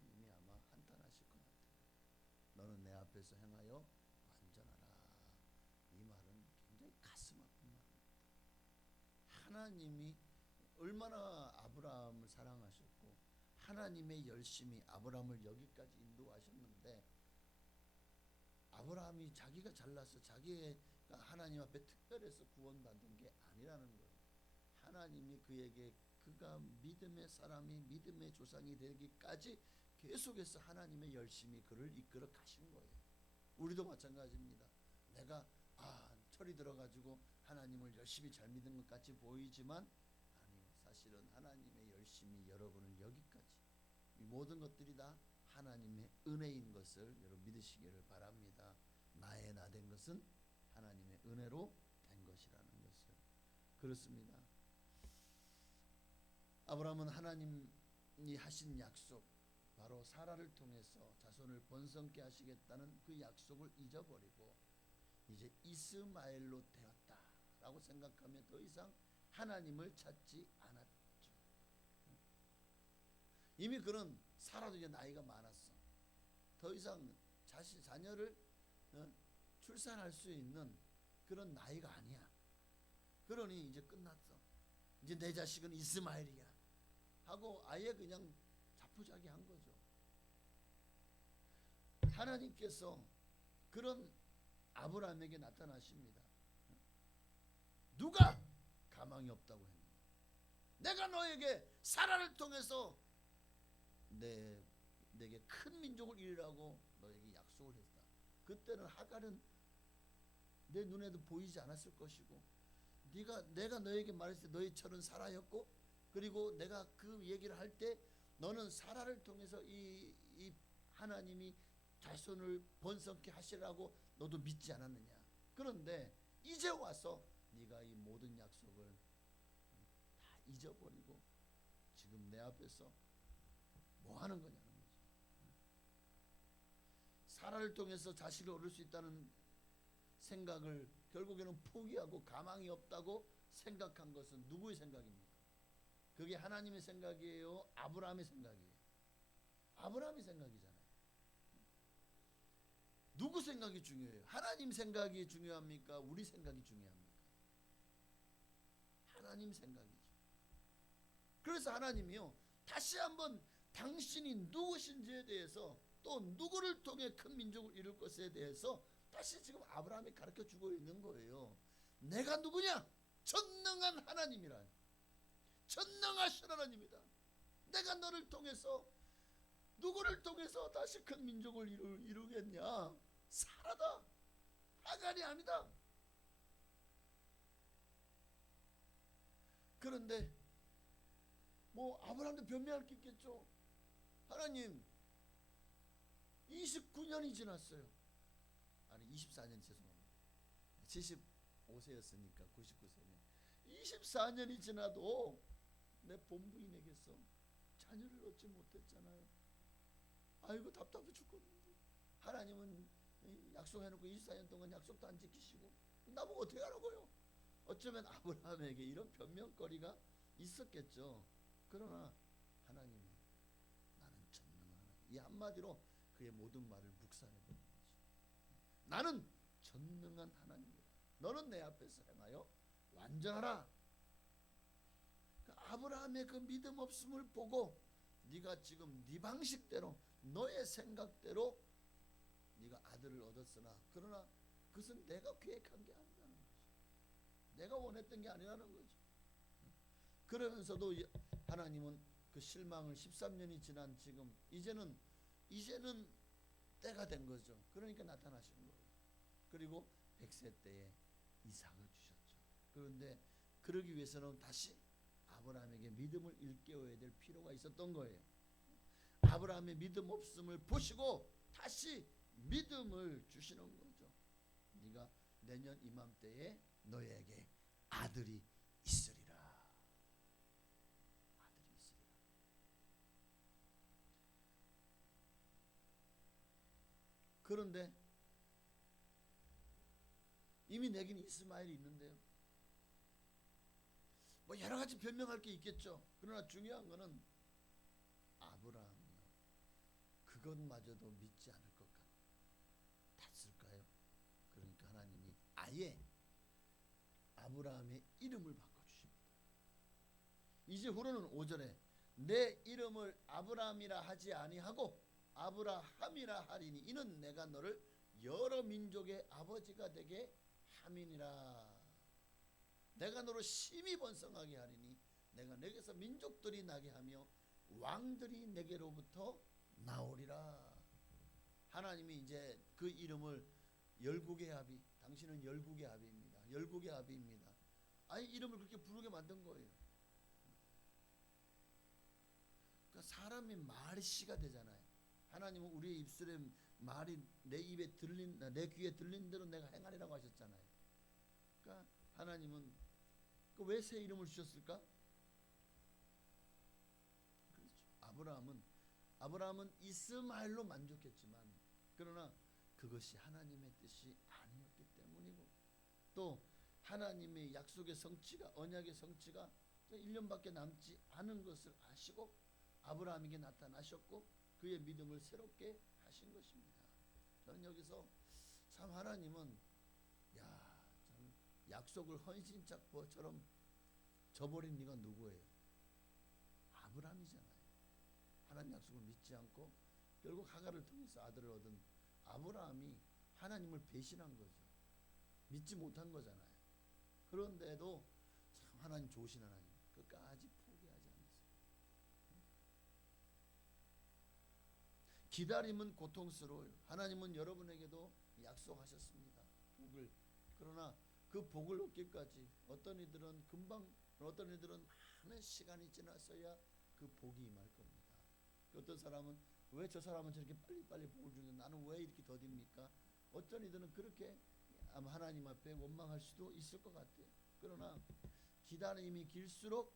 하나님이 아마 한탄하실 것 같아요. 너는 내 앞에서 행하여 완전하라. 이 말은 굉장히 가슴 아픈 말입니다. 하나님이 얼마나 아브라함을 사랑하셨고 하나님의 열심이 아브라함을 여기까지 인도하셨는데, 아브라함이 자기가 잘나서 자기가 하나님 앞에 특별해서 구원받은 게 아니라는 거예요. 하나님이 그에게 그가 믿음의 사람이 믿음의 조상이 되기까지 계속해서 하나님의 열심히 그를 이끌어 가신 거예요. 우리도 마찬가지입니다. 내가 철이 들어가지고 하나님을 열심히 잘 믿은 것 같이 보이지만 아니요, 사실은 하나님의 열심히 여러분을 여기까지, 이 모든 것들이 다 하나님의 은혜인 것을 여러분 믿으시기를 바랍니다. 나의 나 된 것은 하나님의 은혜로 된 것이라는 것을. 그렇습니다. 아브라함은 하나님이 하신 약속, 바로 사라를 통해서 자손을 번성케 하시겠다는 그 약속을 잊어버리고 이제 이스마엘로 되었다라고 생각하며 더 이상 하나님을 찾지 않았죠. 이미 그는 사라도 이제 나이가 많았어. 더 이상 자녀를 출산할 수 있는 그런 나이가 아니야. 그러니 이제 끝났어. 이제 내 자식은 이스마엘이야 하고 아예 그냥 자포자기한 거죠. 하나님께서 그런 아브라함에게 나타나십니다. 누가 가망이 없다고 했느냐. 내가 너에게 사라를 통해서 내게 큰 민족을 이루라고 너에게 약속을 했다. 그때는 하갈은 내 눈에도 보이지 않았을 것이고, 내가 너에게 말했을 때 너의 철은 사라였고, 그리고 내가 그 얘기를 할 때 너는 사라를 통해서 이 하나님이 자손을 번성케 하시라고 너도 믿지 않았느냐. 그런데 이제 와서 네가 이 모든 약속을 다 잊어버리고 지금 내 앞에서 뭐 하는 거냐는 거죠. 사라를 통해서 자식을 얻을 수 있다는 생각을 결국에는 포기하고 가망이 없다고 생각한 것은 누구의 생각입니까? 그게 하나님의 생각이에요? 아브라함의 생각이에요? 아브라함의 생각이잖아요. 누구 생각이 중요해요? 하나님 생각이 중요합니까? 우리 생각이 중요합니까? 하나님 생각이죠. 그래서 하나님이요, 다시 한번 당신이 누구신지에 대해서, 또 누구를 통해 큰 민족을 이룰 것에 대해서 다시 지금 아브라함이 가르쳐 주고 있는 거예요. 내가 누구냐? 전능한 하나님이라. 전능하신 하나님이다. 내가 너를 통해서, 누구를 통해서 다시 큰 민족을 이루겠냐? 사라다. 하갈이 아니다. 그런데 뭐 아브라함도 변명할 게 있겠죠. 하나님, 29년이 지났어요. 아니 24년이, 죄송합니다. 75세였으니까 99세면 24년이 지나도 내 본부인에게서 자녀를 얻지 못했잖아요. 아이고 답답해 죽겠는데. 하나님은 약속해놓고 24년 동안 약속도 안 지키시고 나보고 어떻게 하라고요? 어쩌면 아브라함에게 이런 변명거리가 있었겠죠. 그러나 하나님은 나는 전능한 하나님, 이 한마디로 그의 모든 말을 묵살해버린 거죠. 나는 전능한 하나님이다. 너는 내 앞에서 행하여 완전하라. 아브라함의 그 믿음 없음을 보고 네가 지금 네 방식대로, 너의 생각대로 네가 아들을 얻었으나, 그러나 그것은 내가 계획한 게 아니라는 거죠. 내가 원했던 게 아니라는 거죠. 그러면서도 하나님은 그 실망을 13년이 지난 지금 이제는 때가 된 거죠. 그러니까 나타나시는 거예요. 그리고 100세 때에 이삭을 주셨죠. 그런데 그러기 위해서는 다시 아브라함에게 믿음을 일깨워야 될 필요가 있었던 거예요. 아브라함의 믿음 없음을 보시고 다시 믿음을 주시는 거죠. 네가 내년 이맘때에 너에게 아들이 있으리라. 아들이 있으리라. 그런데 이미 내긴 이스마엘이 있는데요. 뭐 여러 가지 변명할 게 있겠죠. 그러나 중요한 거는 아브라함이요. 그것마저도 믿지 않을 것 같았을까요? 그러니까 하나님이 아예 아브라함의 이름을 바꿔주십니다. 이제 후로는 5절에 내 이름을 아브라함이라 하지 아니하고 아브라함이라 하리니 이는 내가 너를 여러 민족의 아버지가 되게 함이니라. 내가 너를 심히 번성하게 하리니 내가 내게서 민족들이 나게 하며 왕들이 내게로부터 나오리라. 하나님이 이제 그 이름을 열국의 아비, 당신은 열국의 아비입니다. 열국의 아비입니다. 아예 이름을 그렇게 부르게 만든 거예요. 그러니까 사람이 말씨가 되잖아요. 하나님은 우리의 입술에 말이 내 귀에 들린 대로 내가 행하리라고 하셨잖아요. 그러니까 하나님은 왜 새 이름을 주셨을까? 그렇죠. 아브라함은 이스마엘로 만족했지만 그러나 그것이 하나님의 뜻이 아니었기 때문이고 또 하나님의 약속의 성취가 언약의 성취가 1년밖에 남지 않은 것을 아시고 아브라함에게 나타나셨고 그의 믿음을 새롭게 하신 것입니다. 저는 여기서 참 하나님은 참 약속을 헌신짝처럼 저버린 네가 누구예요? 아브라함이잖아요. 하나님 약속을 믿지 않고 결국 하갈을 통해서 아들을 얻은 아브라함이 하나님을 배신한 거죠. 믿지 못한 거잖아요. 그런데도 참 하나님 좋으신 하나님 끝까지 포기하지 않으세요. 기다림은 고통스러워요. 하나님은 여러분에게도 약속하셨습니다. 복을. 그러나 그 복을 얻기까지 어떤 이들은 금방, 어떤 이들은 많은 시간이 지나서야 그 복이 임할 겁니다. 어떤 사람은 왜 저 사람은 저렇게 빨리빨리 복을 주는데 나는 왜 이렇게 더딥니까? 어떤 이들은 그렇게 아마 하나님 앞에 원망할 수도 있을 것 같아요. 그러나 기다림이 길수록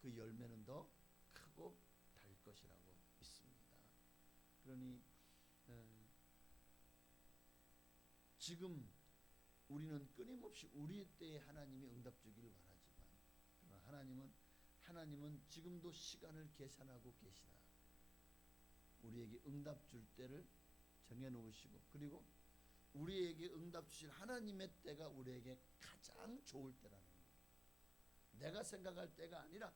그 열매는 더 크고 달 것이라고 믿습니다. 그러니 지금 우리는 끊임없이 우리 때에 하나님이 응답 주기를 원하지만 그러나 하나님은 지금도 시간을 계산하고 계시다. 우리에게 응답 줄 때를 정해놓으시고 그리고 우리에게 응답 주실 하나님의 때가 우리에게 가장 좋을 때라는 거예요. 내가 생각할 때가 아니라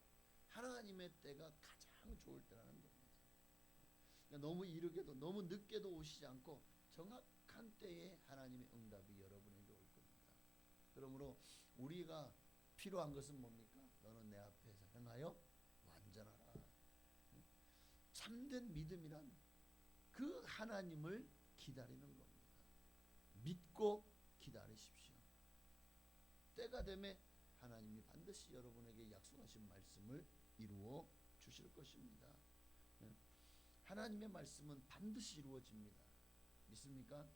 하나님의 때가 가장 좋을 때라는 겁니다. 그러니까 너무 이르게도 너무 늦게도 오시지 않고 정확한 때에 하나님의 응답이 여러분에게 올 겁니다. 그러므로 우리가 필요한 것은 뭡니까? 너는 내 앞에서 행하여 완전하라. 참된 믿음이란 그 하나님을 기다리는 겁니다. 믿고 기다리십시오. 때가 되면 하나님이 반드시 여러분에게 약속하신 말씀을 이루어 주실 것입니다. 하나님의 말씀은 반드시 이루어집니다. 믿습니까?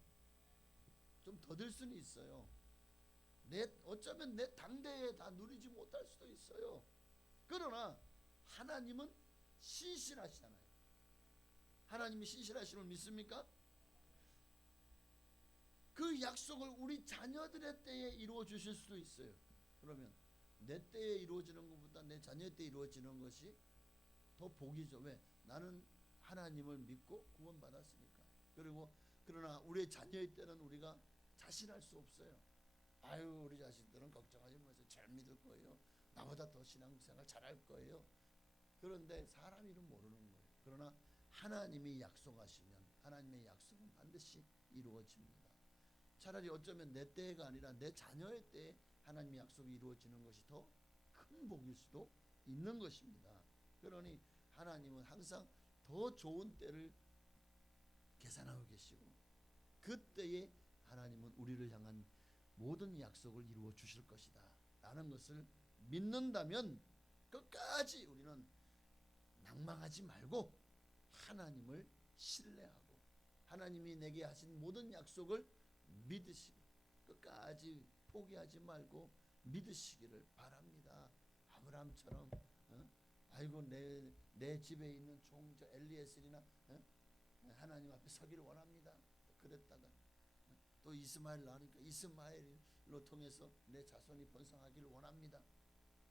좀 더딜 수는 있어요. 어쩌면 내 당대에 다 누리지 못할 수도 있어요. 그러나 하나님은 신실하시잖아요. 하나님이 신실하심을 믿습니까? 그 약속을 우리 자녀들의 때에 이루어 주실 수도 있어요. 그러면 내 때에 이루어지는 것보다 내 자녀의 때에 이루어지는 것이 더 복이죠. 왜? 나는 하나님을 믿고 구원받았으니까. 그러나 우리의 자녀의 때는 우리가 자신할 수 없어요. 아유, 우리 자식들은 걱정하지 마세요. 잘 믿을 거예요. 나보다 더 신앙생활 잘할 거예요. 그런데 사람 일은 모르는 거예요. 그러나 하나님이 약속하시면 하나님의 약속은 반드시 이루어집니다. 차라리 어쩌면 내 때가 아니라 내 자녀의 때에 하나님의 약속이 이루어지는 것이 더 큰 복일 수도 있는 것입니다. 그러니 하나님은 항상 더 좋은 때를 계산하고 계시고 그때에 하나님은 우리를 향한 모든 약속을 이루어 주실 것이다 라는 것을 믿는다면 끝까지 우리는 낭망하지 말고 하나님을 신뢰하고 하나님이 내게 하신 모든 약속을 믿으시고 끝까지 포기하지 말고 믿으시기를 바랍니다. 아브라함처럼 아이고 내 집에 있는 종저 엘리에셀이나 하나님 앞에 서기를 원합니다. 그랬다가 또 이스마엘 나오니까 이스마엘로 통해서 내 자손이 번성하기를 원합니다.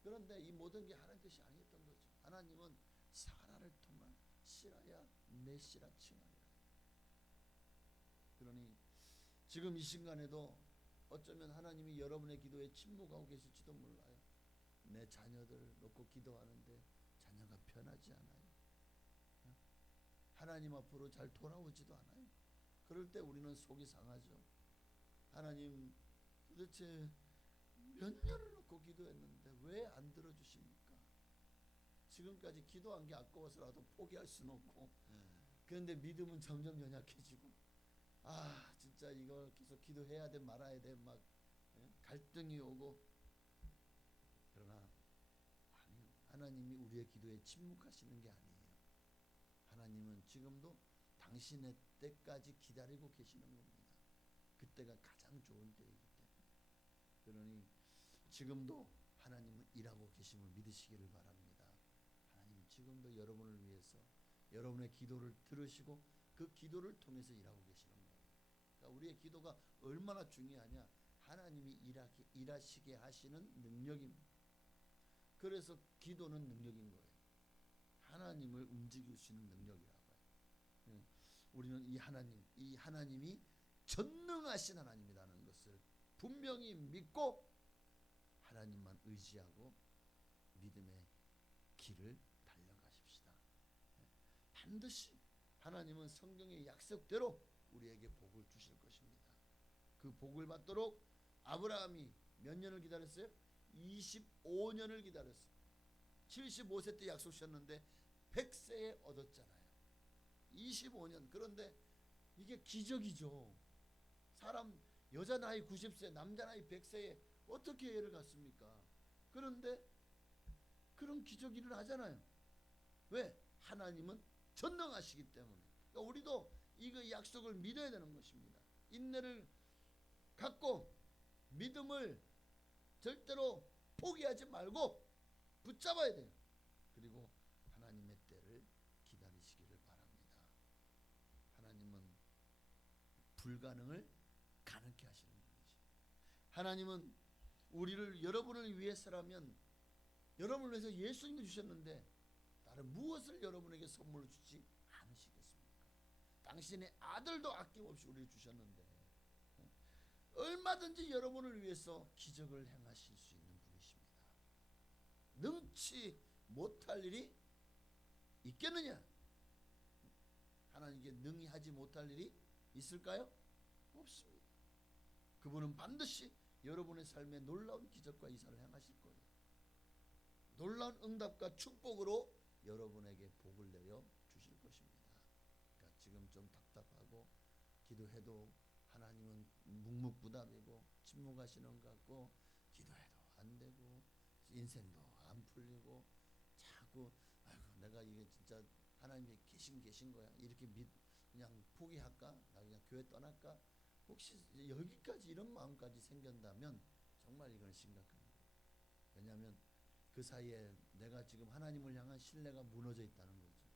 그런데 이 모든 게 하나님 뜻이 아니었던 거죠. 하나님은 사라를 통한 씨라야 내 씨라 칭하리라. 그러니 지금 이 순간에도 어쩌면 하나님이 여러분의 기도에 침묵하고 계실지도 몰라요. 내 자녀들 놓고 기도하는데 자녀가 편하지 않아요. 하나님 앞으로 잘 돌아오지도 않아요. 그럴 때 우리는 속이 상하죠. 하나님 도대체 몇 년을 놓고 기도했는데 왜 안 들어주십니까? 지금까지 기도한 게 아까워서라도 포기할 수는 없고 그런데 믿음은 점점 연약해지고 아 진짜 이거 계속 기도해야 돼 말아야 돼 막 갈등이 오고 그러나 아니요. 하나님이 우리의 기도에 침묵하시는 게 아니에요. 하나님은 지금도 당신의 때까지 기다리고 계시는 겁니다. 그때가 가장 좋은 때이기 때문에. 그러니 지금도 하나님은 일하고 계심을 믿으시기를 바랍니다. 하나님 지금도 여러분을 위해서 여러분의 기도를 들으시고 그 기도를 통해서 일하고 계시는 거예요. 그러니까 우리의 기도가 얼마나 중요하냐. 하나님이 일하시게 하시는 능력입니다. 그래서 기도는 능력인 거예요. 하나님을 움직일 수 있는 능력이라고요. 우리는 이 하나님이 전능하신 하나님이라는 것을 분명히 믿고 하나님만 의지하고 믿음의 길을 달려가십시다. 반드시 하나님은 성경의 약속대로 우리에게 복을 주실 것입니다. 그 복을 받도록 아브라함이 몇 년을 기다렸어요? 25년을 기다렸어요. 75세 때 약속 주셨는데 100세에 얻었잖아요. 25년. 그런데 이게 기적이죠. 사람 여자 나이 90세 남자 나이 100세에 어떻게 애를 갖습니까? 그런데 그런 기적이 일어나잖아요. 왜? 하나님은 전능하시기 때문에. 그러니까 우리도 이거 약속을 믿어야 되는 것입니다. 인내를 갖고 믿음을 절대로 포기하지 말고 붙잡아야 돼요. 그리고 하나님의 때를 기다리시기를 바랍니다. 하나님은 불가능을 가능케 하시는 분이죠. 하나님은 여러분을 위해서라면 여러분을 위해서 예수님을 주셨는데 다른 무엇을 여러분에게 선물로 주지 않으시겠습니까? 당신의 아들도 아낌없이 우리를 주셨는데 얼마든지 여러분을 위해서 기적을 행하실 수 있는 분이십니다. 능치 못할 일이 있겠느냐? 하나님께 능히 하지 못할 일이 있을까요? 없습니다. 그분은 반드시 여러분의 삶에 놀라운 기적과 이사를 행하실 거예요. 놀라운 응답과 축복으로 여러분에게 복을 내려 주실 것입니다. 그러니까 지금 좀 답답하고 기도해도 하나님은 묵묵부답이고 침묵하시는 것 같고 기도해도 안 되고 인생도 안 풀리고 자꾸 아이고 내가 이게 진짜 하나님이 계신 거야 이렇게 그냥 포기할까? 나 그냥 교회 떠날까? 혹시 여기까지 이런 마음까지 생긴다면 정말 이건 심각한 거예요. 왜냐하면 그 사이에 내가 지금 하나님을 향한 신뢰가 무너져 있다는 거죠.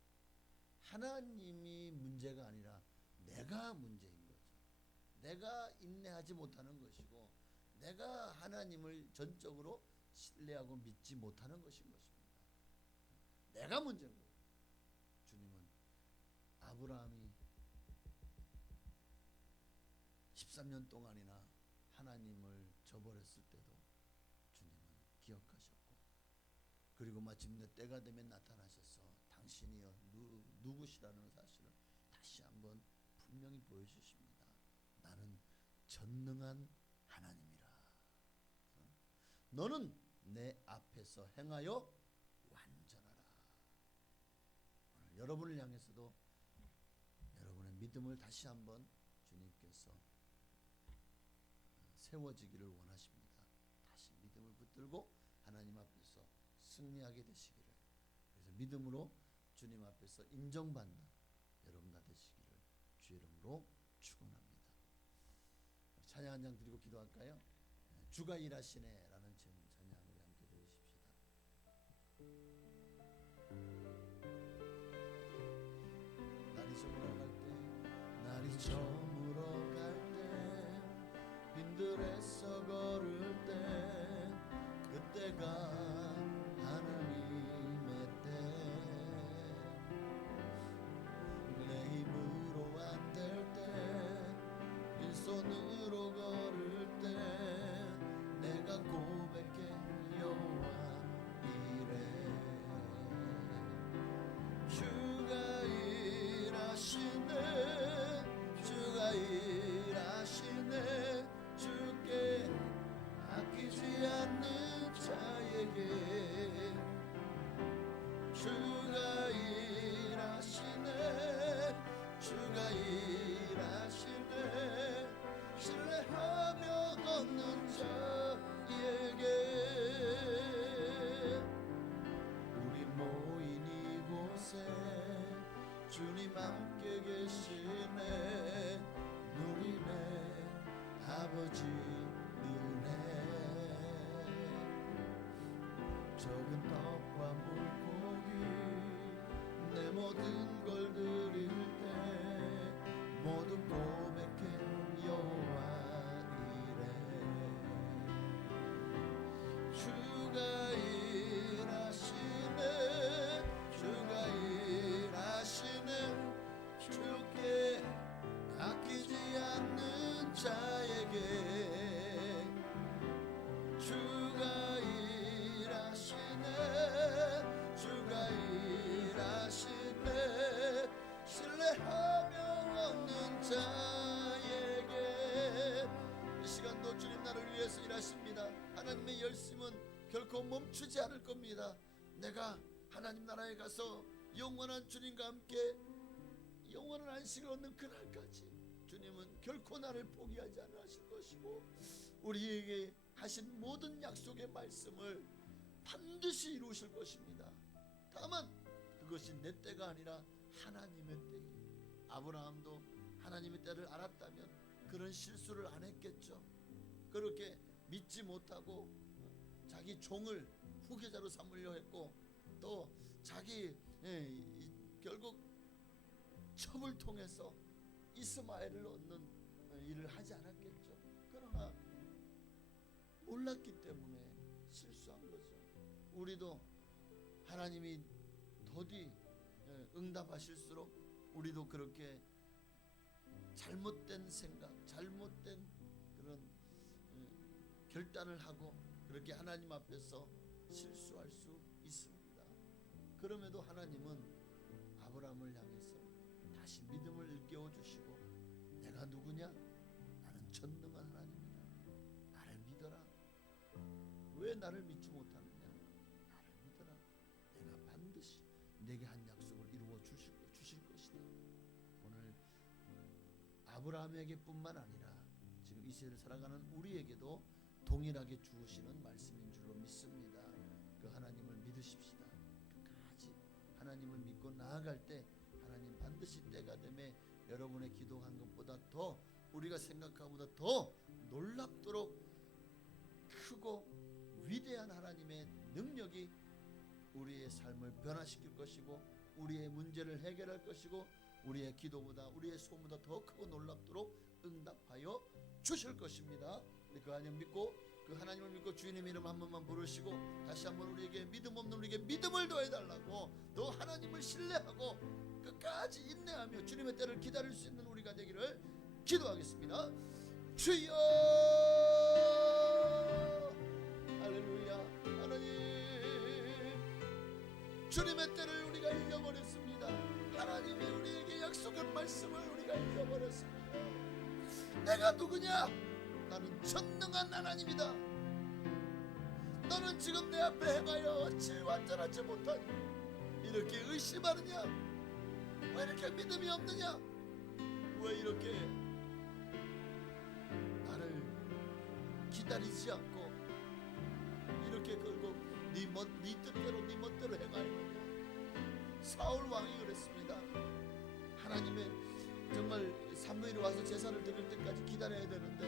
하나님이 문제가 아니라 내가 문제인 거죠. 내가 인내하지 못하는 것이고 내가 하나님을 전적으로 신뢰하고 믿지 못하는 것인 것입니다. 내가 문제인 거예요. 주님은 아브라함이 13년 동안이나 하나님을 저버렸을 때도 주님은 기억하셨고 그리고 마침내 때가 되면 나타나셔서 당신이여 누구시라는 사실을 다시 한번 분명히 보여주십니다. 나는 전능한 하나님이라. 너는 내 앞에서 행하여 완전하라. 오늘 여러분을 향해서도 여러분의 믿음을 다시 한번 주님께서 세워지기를 원하십니다. 다시 믿음을 붙들고 하나님 앞에서 승리하게 되시기를, 그래서 믿음으로 주님 앞에서 인정받는 여러분 다 되시기를 주의 이름으로 축원합니다. 찬양 한 장 드리고 기도할까요? 주가 일하시네 라는 찬양을 함께 들으십시다. 날이 저물어 갈 때, 날이 저물어 갈 때, 빈들에서 걸을 때, 그때가 하나님의 때. 내 힘으로 안 될 때, 빈손으로 걸을 때, 내가 고백해 여호와 이래. 주가 일하시네, 주가 일하시네, 주께 아끼지 않는 자에게. 주가 일하시네, 주가 일하시네, 신뢰하며 걷는 자에게. 우리 모인 이곳에 주님 함께 계시네, 누리네 아버지 은혜. 적은 떡과 물고기 내 모든 걸 드릴 때, 모두 고백해 여호와 이래. 주가 일하시네, 주가 일하시네, 주께 아끼지 않는 자에게. 주가 일하시네, 주가 일하시네, 신뢰하며 없는 자에게. 이 시간도 주님 나를 위해서 일하십니다. 하나님의 열심은 결코 멈추지 않을 겁니다. 내가 하나님 나라에 가서 영원한 주님과 함께 영원한 안식을 얻는 그날까지 주님은 결코 나를 포기하지 않으실 것이고, 우리에게 하신 모든 약속의 말씀을 반드시 이루실 것입니다. 다만 그것이 내 때가 아니라 하나님의 때이. 아브라함도 하나님의 때를 알았다면 그런 실수를 안 했겠죠. 그렇게 믿지 못하고 자기 종을 후계자로 삼으려 했고, 또 자기 결국 첩을 통해서 이스마엘을 얻는 일을 하지 않았겠죠. 그러나 몰랐기 때문에 실수한 거죠. 우리도 하나님이 더디 응답하실수록 우리도 그렇게 잘못된 생각, 잘못된 그런 결단을 하고 그렇게 하나님 앞에서 실수할 수 있습니다. 그럼에도 하나님은 아브라함을 향해서 다시 믿음을 일깨워 주시고, 내가 누구냐? 나는 전능한 하나님이야. 나를 믿어라. 왜 나를 믿지 못하느냐? 나를 믿어라. 내가 반드시 내게 한 약속을 이루어 주실 것이다. 오늘 아브라함에게 뿐만 아니라 지금 이 시대를 살아가는 우리에게도 동일하게 주시는 말씀인 줄로 믿습니다. 그 하나님을 믿으십시다. 끝까지 하나님을 믿고 나아갈 때 하나님 반드시 때가 되매 여러분의 기도한 것보다 더, 우리가 생각한 것보다 더 놀랍도록 크고 위대한 하나님의 능력이 우리의 삶을 변화시킬 것이고, 우리의 문제를 해결할 것이고, 우리의 기도보다, 우리의 소원보다 더 크고 놀랍도록 응답하여 주실 것입니다. 우리 그 하나님 믿고, 그 하나님을 믿고 주님의 이름 한 번만 부르시고, 다시 한번 우리에게 믿음 없는 우리에게 믿음을 더해달라고, 또 하나님을 신뢰하고 끝까지 인내하며 주님의 때를 기다릴 수 있는 우리가 되기를 기도하겠습니다. 주여, 할렐루야. 하나님, 주님의 때를 우리가 잊어버렸습니다. 하나님이 우리에게 약속한 말씀을 우리가 잊어버렸습니다. 내가 누구냐? 나는 전능한 하나님이다. 너는 지금 내 앞에 행하여 어찌 완전하지 못하니 이렇게 의심하느냐? 왜 이렇게 믿음이 없느냐? 왜 이렇게 나를 기다리지 않고 이렇게 결국 네 뜻대로 네 멋대로 행하였느냐? 사울 왕이 그랬습니다. 하나님의 정말 사무엘이 와서 제사를 드릴 때까지 기다려야 되는데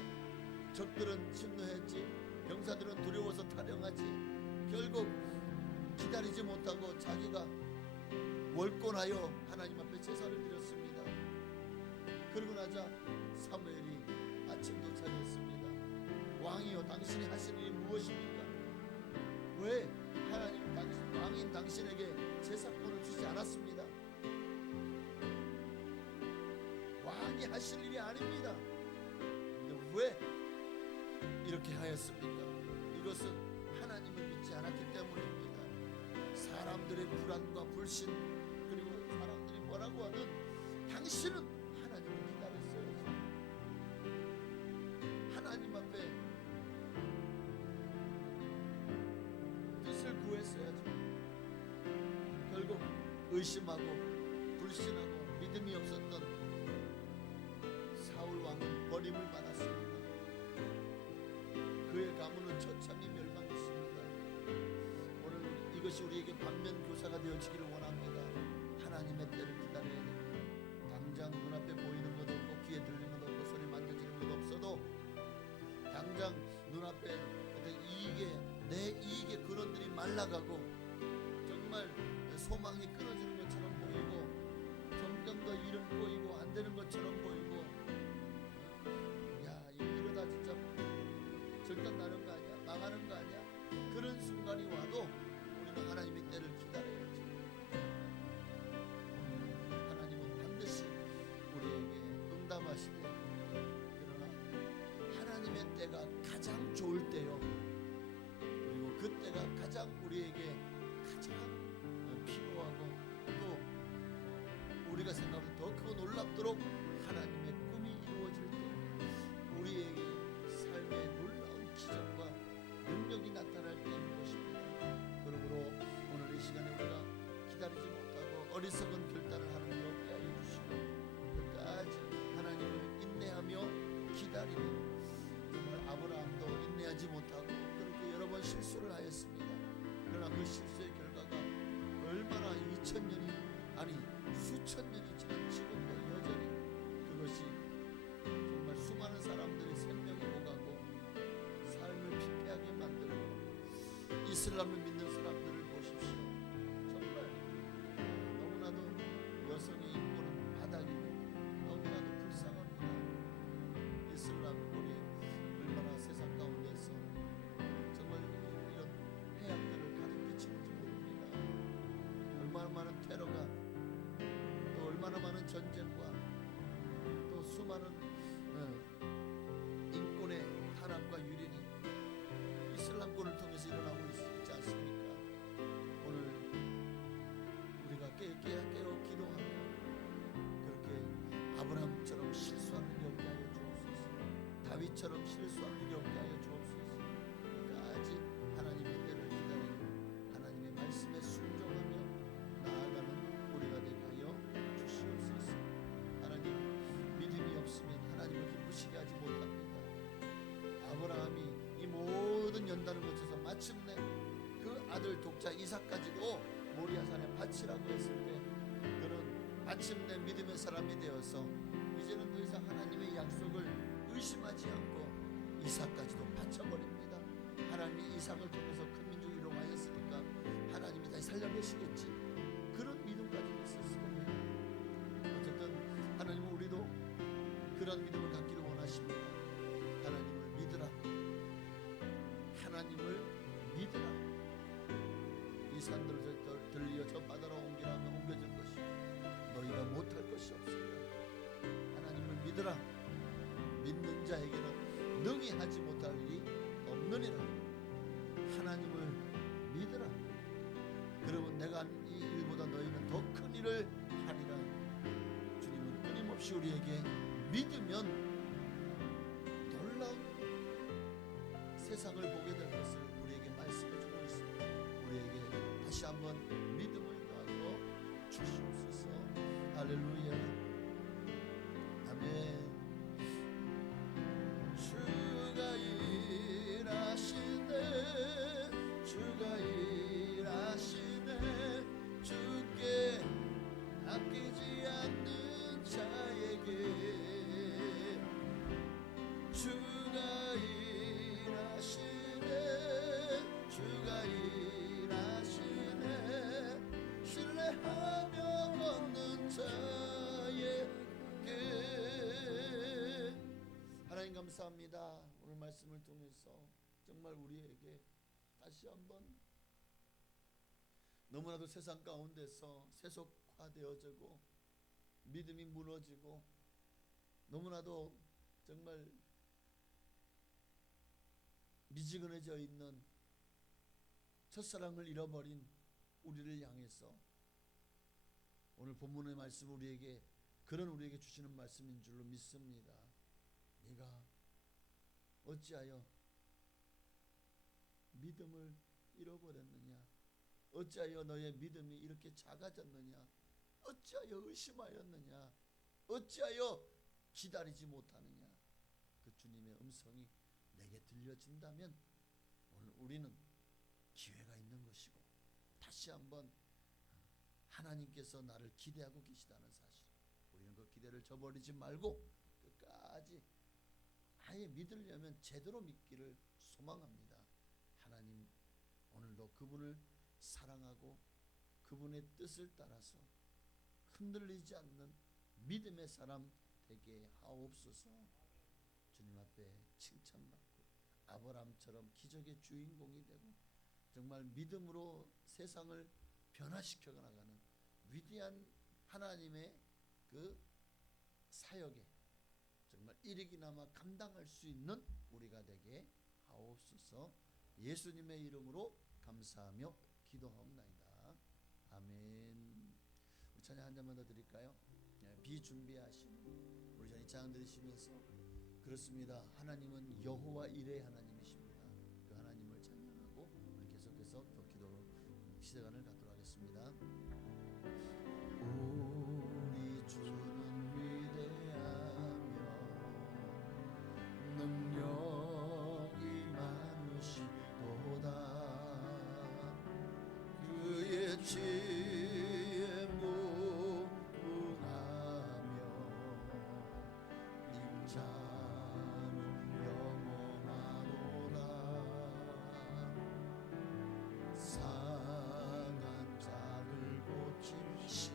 적들은 침노했지, 병사들은 두려워서 타령하지. 결국 기다리지 못하고 자기가 월권하여 하나님 앞에 제사를 드렸습니다. 그러고 나자 사무엘이 아침 도착했습니다. 왕이여, 당신이 하신 일이 무엇입니까? 왜 하나님 왕인 당신에게 제사권을 주지 않았습니다. 왕이 하실 일이 아닙니다. 근데 왜 이렇게 하였습니까? 이것은 하나님을 믿지 않았기 때문입니다. 사람들의 불안과 불신, 그리고 사람들이 뭐라고 하든 당신은 하나님을 기다렸어야죠. 하나님 앞에 뜻을 구했어야죠. 결국 의심하고 불신하고 믿음이 없었던 사울 왕은 버림을 받았습니다. 그의 가문은 처참히 멸망했습니다. 오늘 이것이 우리에게 반면교사가 되어지기를 원합니다. 하나님의 때를 기다려야 됩니다. 당장 눈앞에 보이는 것 없고 귀에 들리는 것 없고 손에 만져지는 것 없어도 당장 눈앞에 어떤 내 이익의 근원들이 말라가고 정말 소망이 끊어지는 것처럼 보이고 점점 더 이름 보이고 안 되는 것처럼 보이고, 야 이러다 진짜 절단 나는 거 아니야? 망하는 거 아니야? 그런 순간이 와도 우리는 하나님의 때를 기다려야죠. 하나님은 반드시 우리에게 응답하시되, 그러나 하나님의 때가 가장 좋을 때요, 그리고 그 때가 가장 우리에게 가장 필요하고 또 우리가 생각하면 더 크고 놀랍도록 하나님의 꿈이 이루어질 때 우리에게 삶의 놀라운 기적과 능력이 나타날 때인 것입니다. 그러므로 오늘 이 시간에 우리가 기다리지 못하고 어리석은 결단을 하는 일 없게 하여 주시고 끝까지 하나님을 인내하며 기다리는, 정말 아브라함도 인내하지 못하고 그렇게 여러 번 실수를 하였습니다. 그러나 그 실수의 결과가 얼마나 2000년이 아니 수천 년이 지난 지금도 여전히 그것이 정말 수많은 사람들의 생명이 오가고 삶을 피폐하게 만들고, 이슬람을 믿는 사람들을 보십시오. 정말 너무나도 여성의 인권은 바닥이고 너무나도 불쌍합니다. 이슬람권이 얼마나 세상 가운데서 정말 이런 해악들을 가득 끼치는지 모릅니다. 얼마나 많은 테러가, 또 얼마나 많은 전쟁과 또 수많은 인권의 탄압과 유린이 이슬람권을 통해서 일어나고 있지 않습니까? 오늘 우리가 깨어 기도하며 그렇게 아브라함처럼 실수하는 일이 없게 하여 주옵소서. 다윗처럼 실수하는 일이 없게 하여 주옵소서. 끝까지 하나님의 때를 기다리고 하나님의 말씀에 순종하며 나아가는 우리가 되게 하여 주시옵소서. 하나님, 믿음이 없으면 하나님을 기쁘시게 하지 못합니다. 아브라함이 이 모든 연단을 거쳐서 마침내 그 아들 독자 이삭까지도 모리아산에 바치라고 했을 때 그는 마침내 믿음의 사람이 되어서 이제는 더 이상 하나님의 약속을 의심하지 않고 이삭까지도 바쳐버립니다. 하나님이 이삭을 통해서 큰 민족이 이루어가였으니까 하나님이 다시 살려내시겠지, 그런 믿음까지 있었을 겁니다. 어쨌든 하나님은 우리도 그런 믿음을 갖기를 원하십니다. 하나님을 믿으라. 하나님을 믿으라. 이 산들을 들리어 저 바다로 옮기라면 옮겨질 것이 너희가 못할 것이 없습니다. 하나님을 믿으라. 믿는 자에게는 능히 하지 못할 일이 없느니라. 하나님을 믿으라. 그러면 내가 한 이 일보다 너희는 더 큰 일을 하리라. 주님은 끊임없이 우리에게 믿으면 놀라운 세상을 보게 될 것을 우리에게 말씀해 다시 한번 믿음을 더하여 주시옵소서. 할렐루야. 아멘. 주가 일하시네, 주가 일하시네. 주께 아끼지 않는 자에게 주가 일하시네, 주가 일하시네. 신뢰하며 걷는 자에게. 하나님 감사합니다. 오늘 말씀을 통해서 정말 우리에게 다시 한번 너무나도 세상 가운데서 세속화되어지고 믿음이 무너지고 너무나도 정말 미지근해져 있는 첫사랑을 잃어버린 우리를 향해서 오늘 본문의 말씀 우리에게 그런 우리에게 주시는 말씀인 줄로 믿습니다. 네가 어찌하여 믿음을 잃어버렸느냐? 어찌하여 너의 믿음이 이렇게 작아졌느냐? 어찌하여 의심하였느냐? 어찌하여 기다리지 못하느냐? 그 주님의 음성이 내게 들려진다면 오늘 우리는 기회가 있는 것이고 다시 한번 하나님께서 나를 기대하고 계시다는 사실, 우리는 그 기대를 저버리지 말고 끝까지 아예 믿으려면 제대로 믿기를 소망합니다. 하나님 오늘도 그분을 사랑하고 그분의 뜻을 따라서 흔들리지 않는 믿음의 사람 되게 하옵소서. 주님 앞에 칭찬받고 아브라함처럼 기적의 주인공이 되고 정말 믿음으로 세상을 변화시켜 나가는 위대한 하나님의 그 사역에 정말 일익이나마 감당할 수 있는 우리가 되게 하옵소서. 예수님의 이름으로 감사하며 기도하옵나이다. 아멘. 우리 찬양 한 잔만 더 드릴까요? 비준비하신 우리 전 찬양 들으시면서 그렇습니다. 하나님은 여호와 이레 하나님이십니다. 그 하나님을 찬양하고 우리 계속해서 또 기도로 시대간을 갖도록 하겠습니다. 우리 주는 위대하며 능력이 많으시도다. 그의 지혜 무궁하며 임자는 영원하노라. 상한 자를 고치시며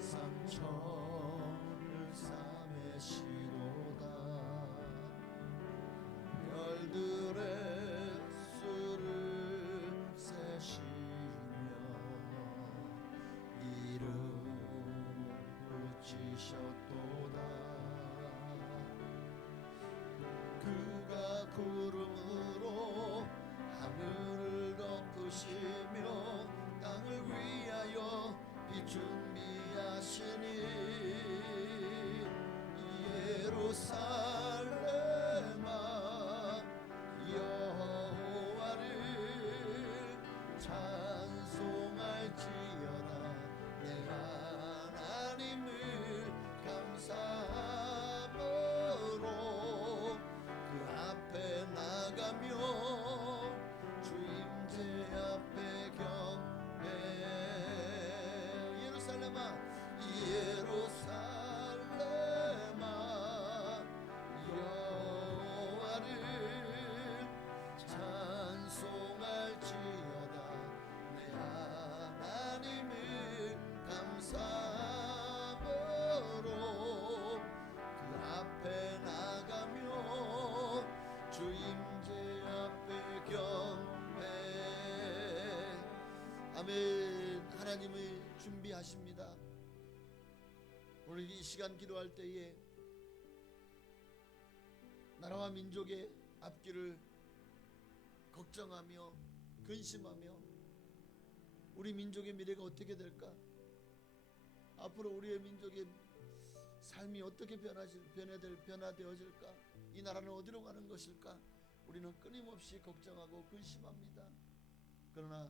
상처를 싸매시도다. 별들의 수를 세시며 이름을 붙이셨도다. 그가 구름으로 하늘을 덮으시며 땅을 위하여 빛 준비하시니 예루살렘아 여호와를 찬송할지어다. 내 하나님을 감사함으로 그 앞에 나가며 주임제 앞에 경배. 예루살렘아 예루살렘아 여호와를 찬송할지어다. 내 하나님을 감사함으로 그 앞에 나가며 주임제 앞에 경배. 아멘. 하나님을 준비하십니다. 오늘 이 시간 기도할 때에 나라와 민족의 앞길을 걱정하며 근심하며 우리 민족의 미래가 어떻게 될까? 앞으로 우리의 민족의 삶이 어떻게 변화되어질까? 이 나라는 어디로 가는 것일까? 우리는 끊임없이 걱정하고 근심합니다. 그러나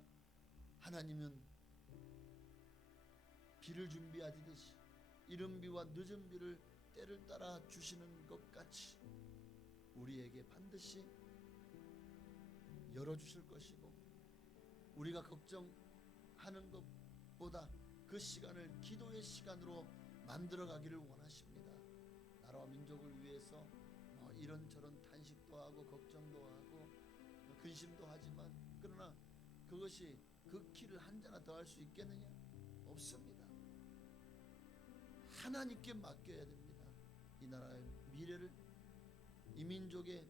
하나님은 비를 준비하듯이 이른 비와 늦은 비를 때를 따라 주시는 것 같이 우리에게 반드시 열어주실 것이고, 우리가 걱정하는 것보다 그 시간을 기도의 시간으로 만들어가기를 원하십니다. 나라와 민족을 위해서 이런저런 탄식도 하고 걱정도 하고 근심도 하지만, 그러나 그것이 그 키를 한자나 더 할 수 있겠느냐? 없습니다. 하나님께 맡겨야 됩니다. 이 나라의 미래를, 이 민족의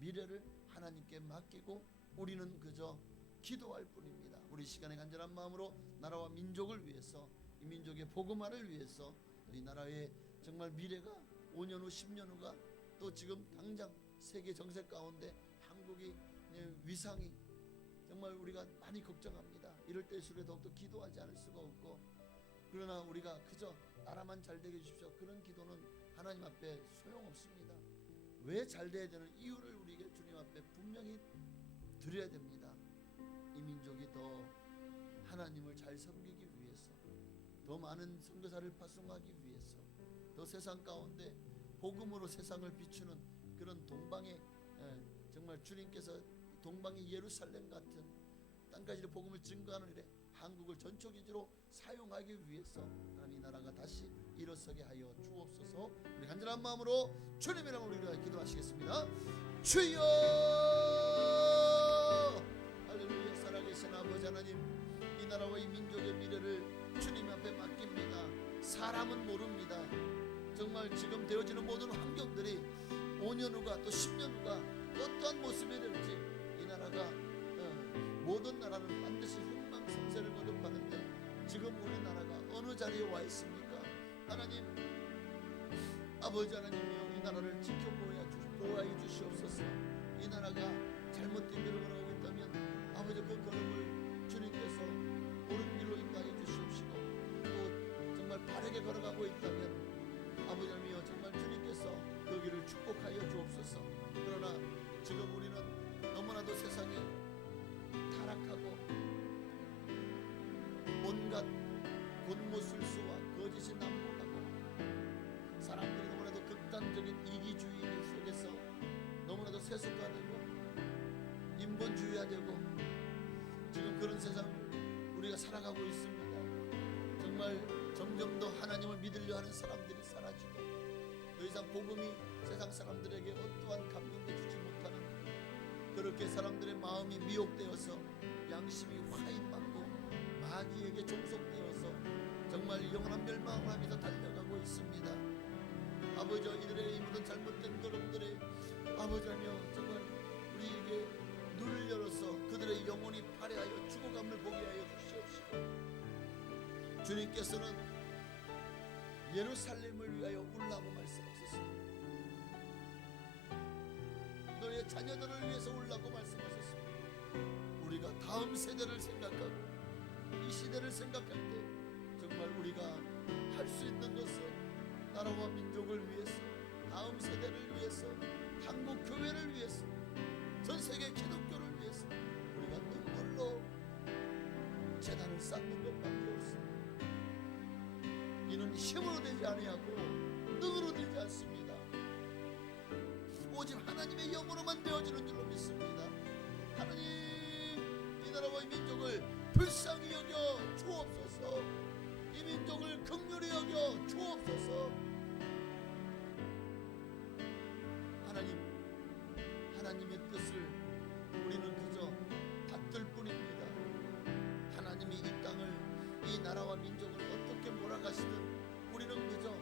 미래를 하나님께 맡기고 우리는 그저 기도할 뿐입니다. 우리 시간에 간절한 마음으로 나라와 민족을 위해서, 이 민족의 복음화를 위해서, 이 나라의 정말 미래가 5년 후 10년 후가 또 지금 당장 세계 정세 가운데 한국이 위상이 정말 우리가 많이 걱정합니다. 이럴 때일수록 더욱더 기도하지 않을 수가 없고, 그러나 우리가 그저 나라만 잘 되게 해주십시오, 그런 기도는 하나님 앞에 소용없습니다. 왜 잘 돼야 되는 이유를 우리에게 주님 앞에 분명히 드려야 됩니다. 이 민족이 더 하나님을 잘 섬기기 위해서, 더 많은 선교사를 파송하기 위해서, 더 세상 가운데 복음으로 세상을 비추는 그런 동방의 정말 주님께서 동방의 예루살렘 같은 땅까지 복음을 증거하는 일에 한국을 전초기지로 사용하기 위해서 하나님 이 나라가 다시 일어서게 하여 주옵소서. 우리 간절한 마음으로 주님의 이름으로 우리가 기도하시겠습니다. 주여, 할렐루야. 살아계신 아버지 하나님, 이 나라와 이 민족의 미래를 주님 앞에 맡깁니다. 사람은 모릅니다. 정말 지금 되어지는 모든 환경들이 5년 후가 또 10년 후가 어떠한 모습이 될지, 이 나라가 모든 나라는 반드시 흥망성쇠를 거듭하는데 지금 우리나라가 어느 자리에 와 있습니까? 하나님, 아버지 하나님이여, 이 나라를 보호하여 주시옵소서. 이 나라가 잘못된 길을 걸어가고 있다면 아버지 그 걸음을 주님께서 옳은 길로 인도하여 주시옵시고, 또 정말 바르게 걸어가고 있다면 아버지 하나님이여, 정말 주님께서 그 길을 축복하여 주옵소서. 그러나 지금 우리는 너무나도 세상이 타락하고 온갖 곤모술수와 거짓이 난무하고 사람들이 너무나도 극단적인 이기주의 속에서 너무나도 세속화되고 인본주의화되고 지금 그런 세상을 우리가 살아가고 있습니다. 정말 점점 더 하나님을 믿으려 하는 사람들이 사라지고 더 이상 복음이 세상 사람들에게 어떠한 감동도 주지 못하는, 그렇게 사람들의 마음이 미혹되어서 양심이 화인받고 마귀에게 종속되어서 정말 영원한 멸망을 하면서 달려가고 있습니다. 아버지, 이들의 이 모든 잘못된 걸음들이 아버지라며 정말 우리에게 눈을 열어서 그들의 영혼이 파래하여 죽어감을 보게 하여 주시옵시고, 주님께서는 예루살렘을 위하여 울라고 말씀하셨습니다. 너의 자녀들을 위해서 울라고 말씀하셨습니다. 우리가 다음 세대를 생각하고 이 시대를 생각할 때 정말 우리가 할 수 있는 것은 나라와 민족을 위해서, 다음 세대를 위해서, 한국 교회를 위해서, 전 세계 기독교를 위해서 우리가 눈물로 재단을 쌓는 것밖에 없습니다. 이는 힘으로 되지 아니하고 능으로 되지 않습니다. 오직 하나님의 영으로만 되어지는 줄로 믿습니다. 하나님, 이 나라와 이 민족을 불쌍히 여겨 주옵소서. 이 민족을 긍휼히 여겨 주옵소서. 하나님의 뜻을 우리는 그저 받들 뿐입니다. 하나님이 이 땅을, 이 나라와 민족을 어떻게 몰아가시든 우리는 그저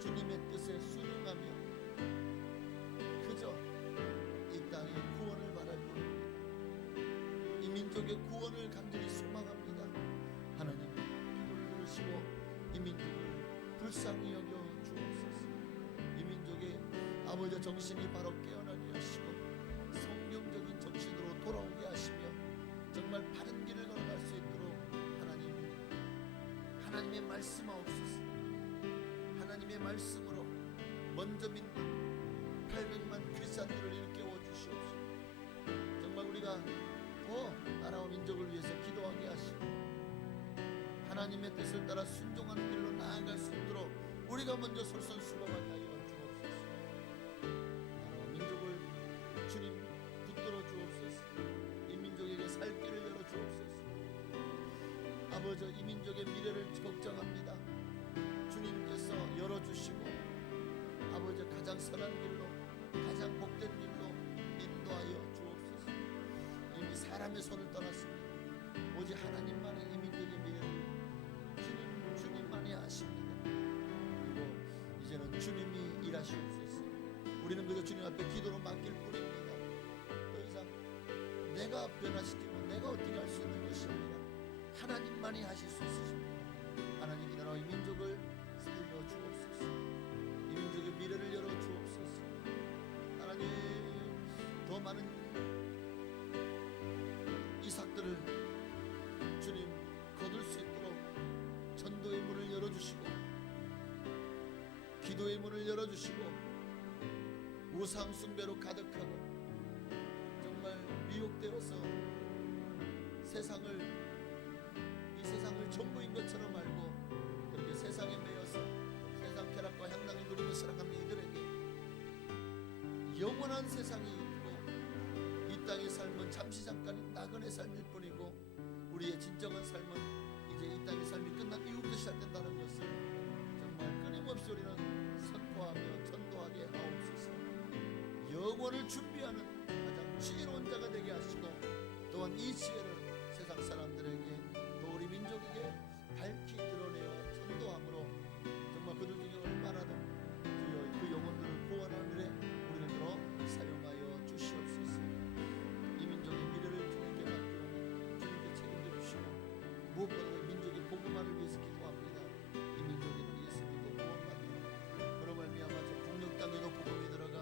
주님의 뜻에 순응하며 그저 이 땅의 구원을 바랄 뿐입니다. 이 민족의 구원을 간절히 소망합니다. 하나님, 기도를 들으시고 이 민족을 불쌍히 여겨 주옵소서. 이 민족의 아버지 정신이 바로 깨어나게 하시고 성경적인 정신으로 돌아오게 하시며 정말 바른 길을 걸어갈 수 있도록 하나님의 말씀하옵소서. 하나님의 말씀으로 먼저 믿는 800만 크리스찬들을 일깨워 주시옵소서. 정말 우리가 더 나라와 민족을 위해서 기도하게 하시고 하나님의 뜻을 따라 순종하는 길로 나아갈 수 있도록 우리가 먼저 솔선수범하게 하여 주옵소서. 나라와 민족을 주님 붙들어 주옵소서. 이 민족에게 살 길을 열어 주옵소서. 아버지, 이 민족의 미래를 걱정합니다. 주님께서 열어주시고 아버지 가장 선한 길로, 가장 복된 길로 인도하여 주옵소서. 이미 사람의 손을 떠났습니다. 오직 하나님만의 이 민족의 미래를 주님만이 아십니다. 그리고 이제는 주님이 일하시옵소서. 우리는 그저 주님 앞에 기도로 맡길 뿐입니다. 더 이상 내가 변화시키고 내가 어떻게 할 수 있는 것이 아니라 하나님만이 하실 수 있으십니다. 하나님, 이 나라와 이 민족을 살려 주옵소서. 이 민족의 미래를 열어 주옵소서. 하나님, 더 많은 이삭들을 주님 거둘 수 있도록 전도의 문을 열어주시고 기도의 문을 열어주시고 우상 숭배로 가득하고 정말 미혹되어서 이 세상을 전부인 것처럼 알고 그렇게 세상에 매여서 세상 쾌락과 향락을 누리며 살아가는 이들에게 영원한 세상이 있고 이 땅의 삶은 잠시 잠깐의 나그네 삶일 뿐이고 우리의 진정한 삶은 이제 이 땅의 삶이 끝난 이후부터 시작된다는 것을 정말 끊임없이 우리는 선포하며 전도하게 하옵소서. 영원을 준비하는 가장 지혜로운 자가 되게 하시고 또한 이 지혜를 세상 사람들에게 또 우리 민족에게 밝히 드러내어 전도함으로 정말 그들 중에 얼마나 더 주여 그 영혼들을 구원하는 일에 우리를 들어 사용하여 주시옵소서. 이 민족의 미래를 주님께 맡기오니 주님께 책임져 주시고 무엇보다 민족의 복음화를 위해서 기도합니다. 이 민족에는 예수 믿고 구원받는 그로 말미암아 저 북녘 땅에도 복음이 들어가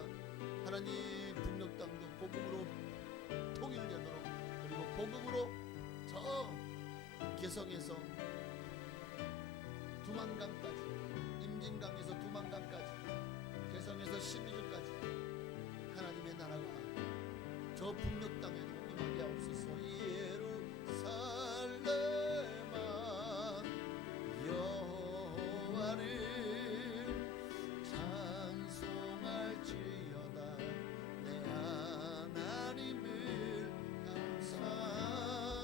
하나님 북녘 땅도 복음으로 통일되도록 그리고 복음으로 저 개성에서 두만강까지 임진강에서 두만강까지 개성에서 신의주까지 하나님의 나라가 저 북녘 땅에도 임하게 하옵소서. 예루살렘아 여호와를 찬송할지어다. 내 하나님을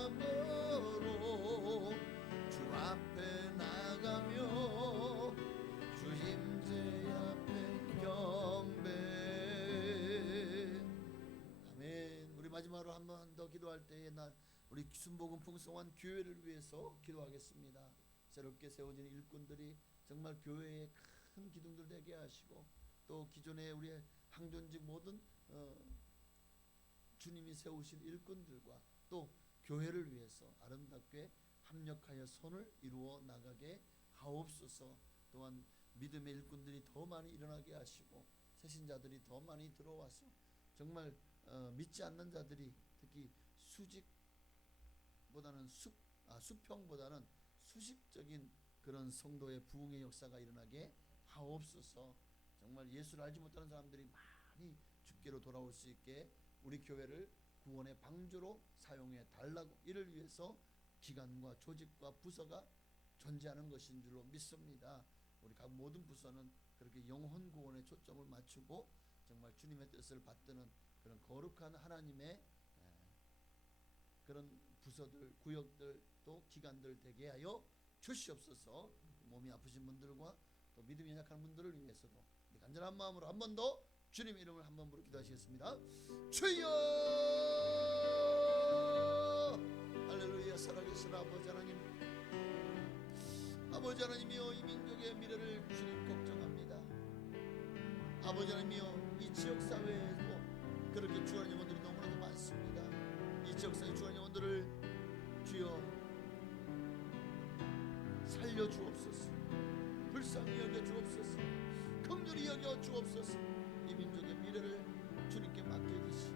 감사함으로 주 앞에 나가며 주 임재 앞에 경배. 아멘. 우리 마지막으로 한 번 더 기도할 때에 우리 순복음 풍성한 교회를 위해서 기도하겠습니다. 새롭게 세워진 일꾼들이 정말 교회에 큰 기둥들 되게 하시고 또 기존에 우리의 항존직 모든 주님이 세우신 일꾼들과 또 교회를 위해서 아름답게 합력하여 선을 이루어 나가게 하옵소서. 또한 믿음의 일꾼들이 더 많이 일어나게 하시고 새신자들이 더 많이 들어와서 정말 믿지 않는 자들이 특히 수평보다는 수식적인 그런 성도의 부흥의 역사가 일어나게 하옵소서. 정말 예수를 알지 못하는 사람들이 많이 주께로 돌아올 수 있게 우리 교회를 구원의 방주로 사용해 달라고 이를 위해서 기관과 조직과 부서가 존재하는 것인 줄로 믿습니다. 우리 각 모든 부서는 그렇게 영혼 구원에 초점을 맞추고 정말 주님의 뜻을 받드는 그런 거룩한 하나님의 그런 부서들, 구역들 또 기관들 되게 하여 주시옵소서. 몸이 아프신 분들과 또 믿음이 약한 분들을 위해서도 간절한 마음으로 한 번 더 주님의 이름을 한 번 부르 기도하시겠습니다. 주여! 할렐루야. 살아계신 아버지 하나님, 아버지 하나님이여, 이 민족의 미래를 주님 걱정합니다. 아버지 하나님이여, 이 지역사회에도 그렇게 주한 영혼들이 너무나도 많습니다. 이 지역사회 주한 영혼들을 주여 살려주옵소서. 불쌍히 여겨주옵소서. 긍휼히 여겨주옵소서. 이 민족의 미래를 주님께 맡겨주시.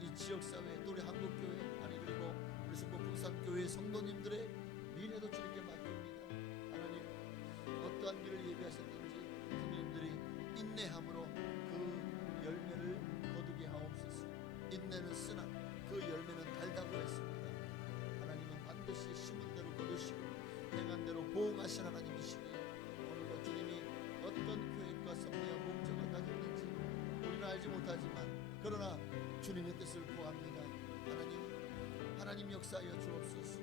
이 지역사회 또 우리 한국교회 아니 그리고 우리 순복풍산교회 성도님들의 미래도 주님께 맡깁니다. 하나님 어떠한 길을 예비하셨는지 성도님들이 인내함으로 그 열매를 거두게 하옵소서. 인내는 쓰나 그 열매는 달다고 했습니다. 못하지만 그러나 주님의 뜻을 구합니다. 하나님 역사하여 주옵소서.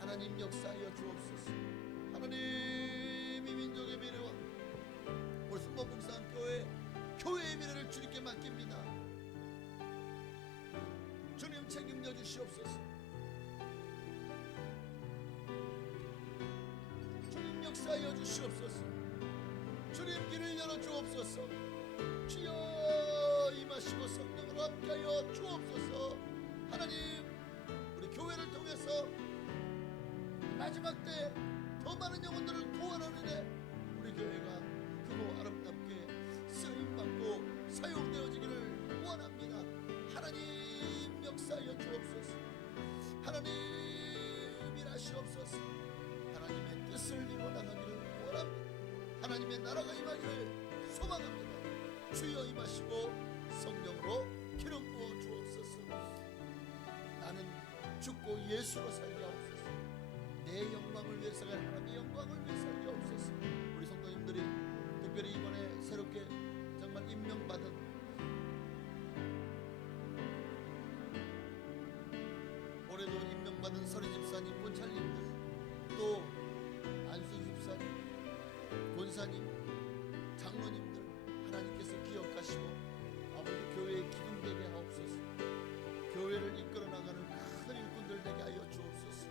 하나님 역사하여 주옵소서. 하나님 이 민족의 미래와 우리 순복음산 교회의 미래를 주님께 맡깁니다. 주님 책임져 주시옵소서. 주님 역사하여 주시옵소서. 주님 길을 열어 주옵소서. 주여 임하시고 성령으로 함께하여 주옵소서. 하나님 우리 교회를 통해서 마지막 때 더 많은 영혼들을 구원하는 데 우리 교회가 크고 아름답게 쓰임받고 사용되어지기를 원합니다. 하나님 역사하여 주옵소서. 하나님 일하시옵소서. 하나님의 뜻을 이루어 나가기를 원합니다. 하나님의 나라가 임하기를 소망합니다. 주여 임하시고 성령으로 기름 부어 주옵소서. 나는 죽고 예수로 살게 하옵소서. 내 영광을 위해서가 아니라 하나님의 영광을 위해 살게 하옵소서. 우리 성도님들이 특별히 이번에 새롭게 정말 임명받은 올해도 임명받은 서리 집사님, 권찰님들, 또 안수 집사님, 권사님, 장로님들 하나님께서 기억하시고 아버지 교회의 기둥되게 하옵소서. 교회를 이끌어 나가는 큰 일꾼들 되게 하여 주옵소서.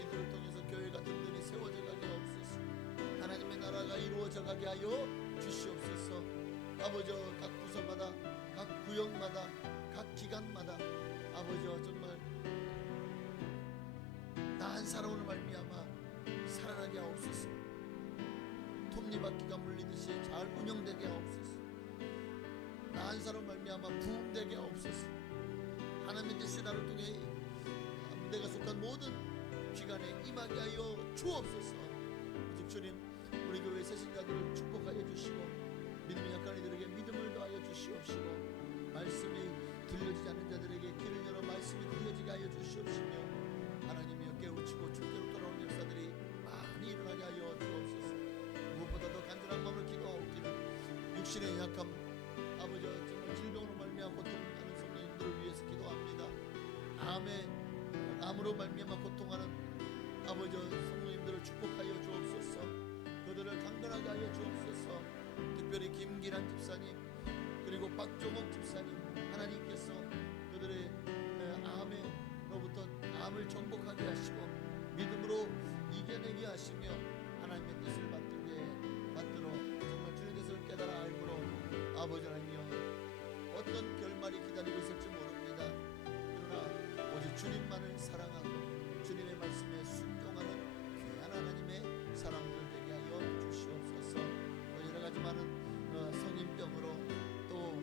이들을 통해서 교회가 든든히 세워져 가게 하옵소서. 하나님의 나라가 이루어져 가게 하여 주시옵소서. 아버지 각 부서마다, 각 구역마다, 각 기관마다 아버지 정말 나한 사람으로 말미암아 살아나게 하옵소서. 톱니바퀴가 물리듯이 잘 운영되게 하옵소서. 나한 사람 말미암아 부흥되게 하옵소서. 하나님의 뜻이 나를 통해 내가 속한 모든 기관에 임하게 하여 주옵소서. 오직 주님 우리 교회 새신자들을 축복하여 주시고 믿음이 약한 이들에게 믿음을 더하여 주시옵시고 말씀이 들려지지 않는 자들에게 길을 열어 말씀이 들려지게 하여 주시옵시며 하나님이여 깨우치고 주께로 돌아오는 역사들이 많이 일어나게 하여 주옵소서. 무엇보다 더 간절한 마음을 기도하옵기를 육신의 약함 아버지 정말 질병으로 말미암아 고통하는 성도님들을 위해서 기도합니다. 암으로 말미암아 고통하는 아버지 성도님들을 축복하여 주옵소서. 그들을 강건하게 하여 주옵소서. 특별히 김기란 집사님 그리고 박종옥 집사님 하나님께서 그들의 암으로부터 암을 정복하게 하시고 믿음으로 이겨내게 하시며 하나님의 뜻을 받들어 정말 주의 뜻을 깨달아 알므로 아버지 하나님이여 어떤 결말이 기다리고 있을지 모릅니다. 그러나 오직 주님만을 사랑하고 주님의 말씀에 순종하는 귀한 하나님의 사람들 되게 하여 주시옵소서. 또 여러 가지 많은 성인병으로 또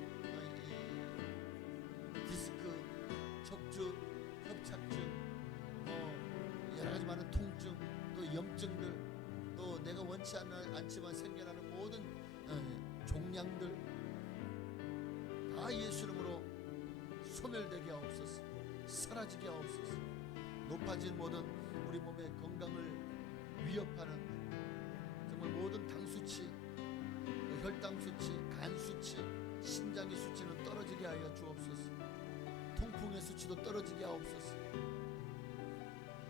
디스크, 척추, 협착증, 여러 가지 많은 통증, 또 염증들, 또 내가 원치 않지만 생겨나는 모든 종양들 다 예수 이름으로 소멸되게 하옵소서. 사라지게 하옵소서. 높아진 모든 우리 몸의 건강을 위협하는 정말 모든 당 수치, 혈당 수치, 간 수치, 심장의 수치는 떨어지게 하여 주옵소서. 통풍의 수치도 떨어지게 하옵소서.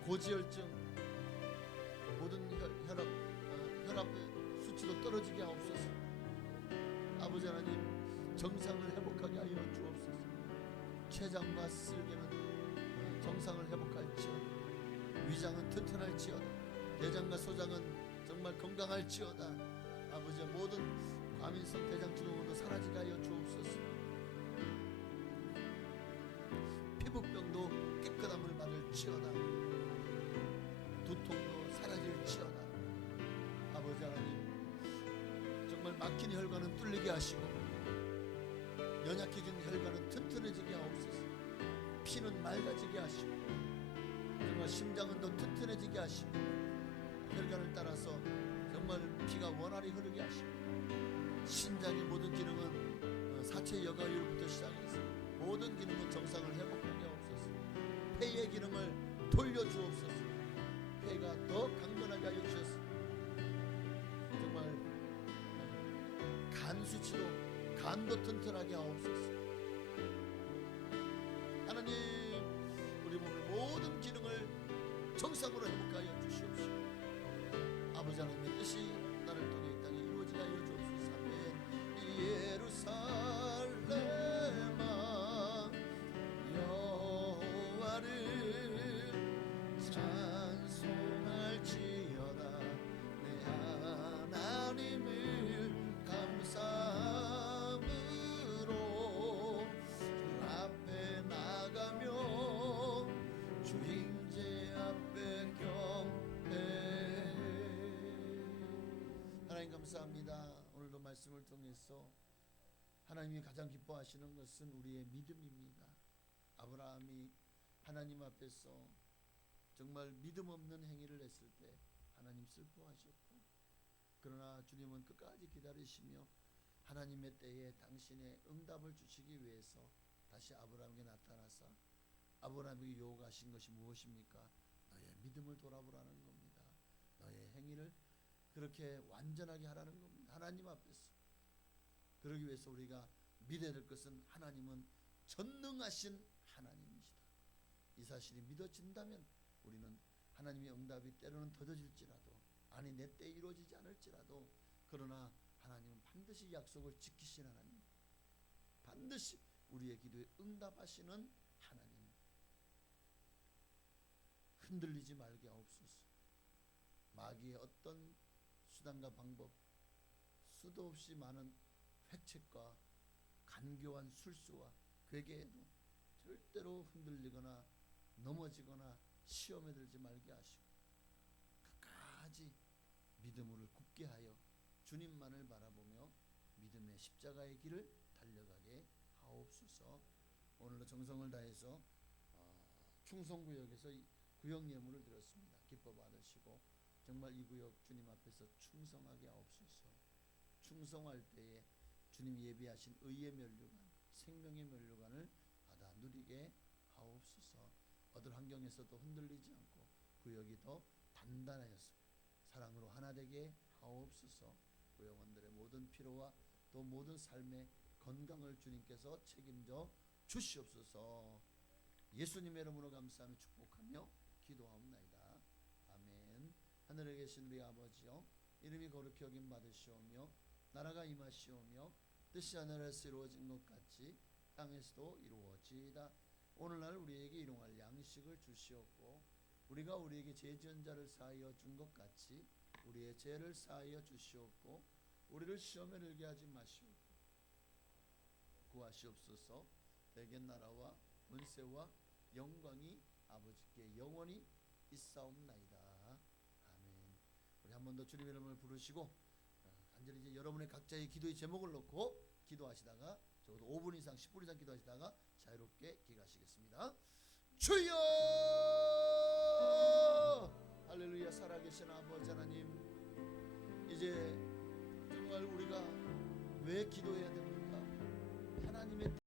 고지혈증, 모든 혈압 수치도 떨어지게 하옵소서. 아버지 하나님 정상을 회복하게 하여 주옵소서. 췌장과 쓸개는 정상을 회복할지어다. 위장은 튼튼할지어다. 대장과 소장은 정말 건강할지어다. 아버지 모든 과민성 대장 증후군도 사라지게 하여 주옵소서. 피부병도 깨끗함을 받을지어다. 두통도 사라질지어다. 아버지 하나님 정말 막힌 혈관은 뚫리게 하시고 연약해진 혈관은 튼튼해지게 하옵소서. 피는 맑아지게 하시고 정말 심장은 더 튼튼해지게 하시고 혈관을 따라서 정말 피가 원활히 흐르게 하시고 신장의 모든 기능은 사체 여과율부터 시작해서 모든 기능은 정상을 회복하게 하옵소서. 폐의 기능을 돌려주옵소서. 폐가 더 강건하게 하여 주셔서 정말 간 수치도 간도 튼튼하게 하옵소서. 하나님, 우리 몸의 모든 기능을 정상으로 회복하여 주시옵시고 아버지 하나님의 뜻이 나를 통해 이 땅에 이루어지게 하여 주옵소서. 예루살렘아 여호와를 찬송할지어다. 내 하나님을 감사함으로 주 앞에 나가며 주 임재 앞에 경배해. 하나님 감사합니다. 오늘도 말씀을 통해서 하나님이 가장 기뻐하시는 것은 우리의 믿음입니다. 아브라함이 하나님 앞에서 정말 믿음 없는 행위를 했을 때 하나님 슬퍼하셨고, 그러나 주님은 끝까지 기다리시며 하나님의 때에 당신의 응답을 주시기 위해서 다시 아브라함에게 나타나서 아브라함에게 요구하신 것이 무엇입니까? 너의 믿음을 돌아보라는 겁니다. 너의 행위를 그렇게 완전하게 하라는 겁니다. 하나님 앞에서. 그러기 위해서 우리가 믿어야 될 것은 하나님은 전능하신 하나님이시다. 이 사실이 믿어진다면 우리는 하나님의 응답이 때로는 더뎌질지라도, 아니 내 때에 이루어지지 않을지라도, 그러나 하나님은 반드시 약속을 지키신 하나님, 반드시 우리의 기도에 응답하시는 하나님, 흔들리지 말게 하옵소서. 마귀의 어떤 수단과 방법, 수도 없이 많은 획책과 간교한 술수와 괴계에도 절대로 흔들리거나 넘어지거나 시험에 들지 말게 하시고 끝까지 믿음을 굳게 하여 주님만을 바라보며 믿음의 십자가의 길을 달려가게 하옵소서. 오늘도 정성을 다해서 충성구역에서 구역 예물을 드렸습니다. 기뻐 받으시고 정말 이 구역 주님 앞에서 충성하게 하옵소서. 충성할 때에 주님 예비하신 의의 면류관, 생명의 면류관을 받아 누리게 하옵소서. 어떤 환경에서도 흔들리지 않고 구역이 더 단단하여서 사랑으로 하나 되게 하옵소서. 구역원들의 모든 피로와 또 모든 삶의 건강을 주님께서 책임져 주시옵소서. 예수님의 이름으로 감사하며 축복하며 기도하옵나이다. 아멘. 하늘에 계신 우리 아버지여, 이름이 거룩히 여김 받으시오며 나라가 임하시오며 뜻이 하늘에서 이루어진 것 같이 땅에서도 이루어지이다. 오늘날 우리에게 일용할 양식을 주시옵고 우리가 우리에게 죄 지은 자를 사하여 준 것 같이 우리의 죄를 사하여 주시옵고 우리를 시험에 들게 하지 마시옵고 구하시옵소서. 내게 나라와 권세와 영광이 아버지께 영원히 있사옵나이다. 아멘. 우리 한 번 더 주님의 이름을 부르시고 간절히 이제 여러분의 각자의 기도의 제목을 놓고 기도하시다가 적어도 5분 이상 10분 이상 기도하시다가 자유롭게 기도하시겠습니다. 주여! 할렐루야. 살아계신 아버지 하나님, 이제 정말 우리가 왜 기도해야 됩니까? 하나님의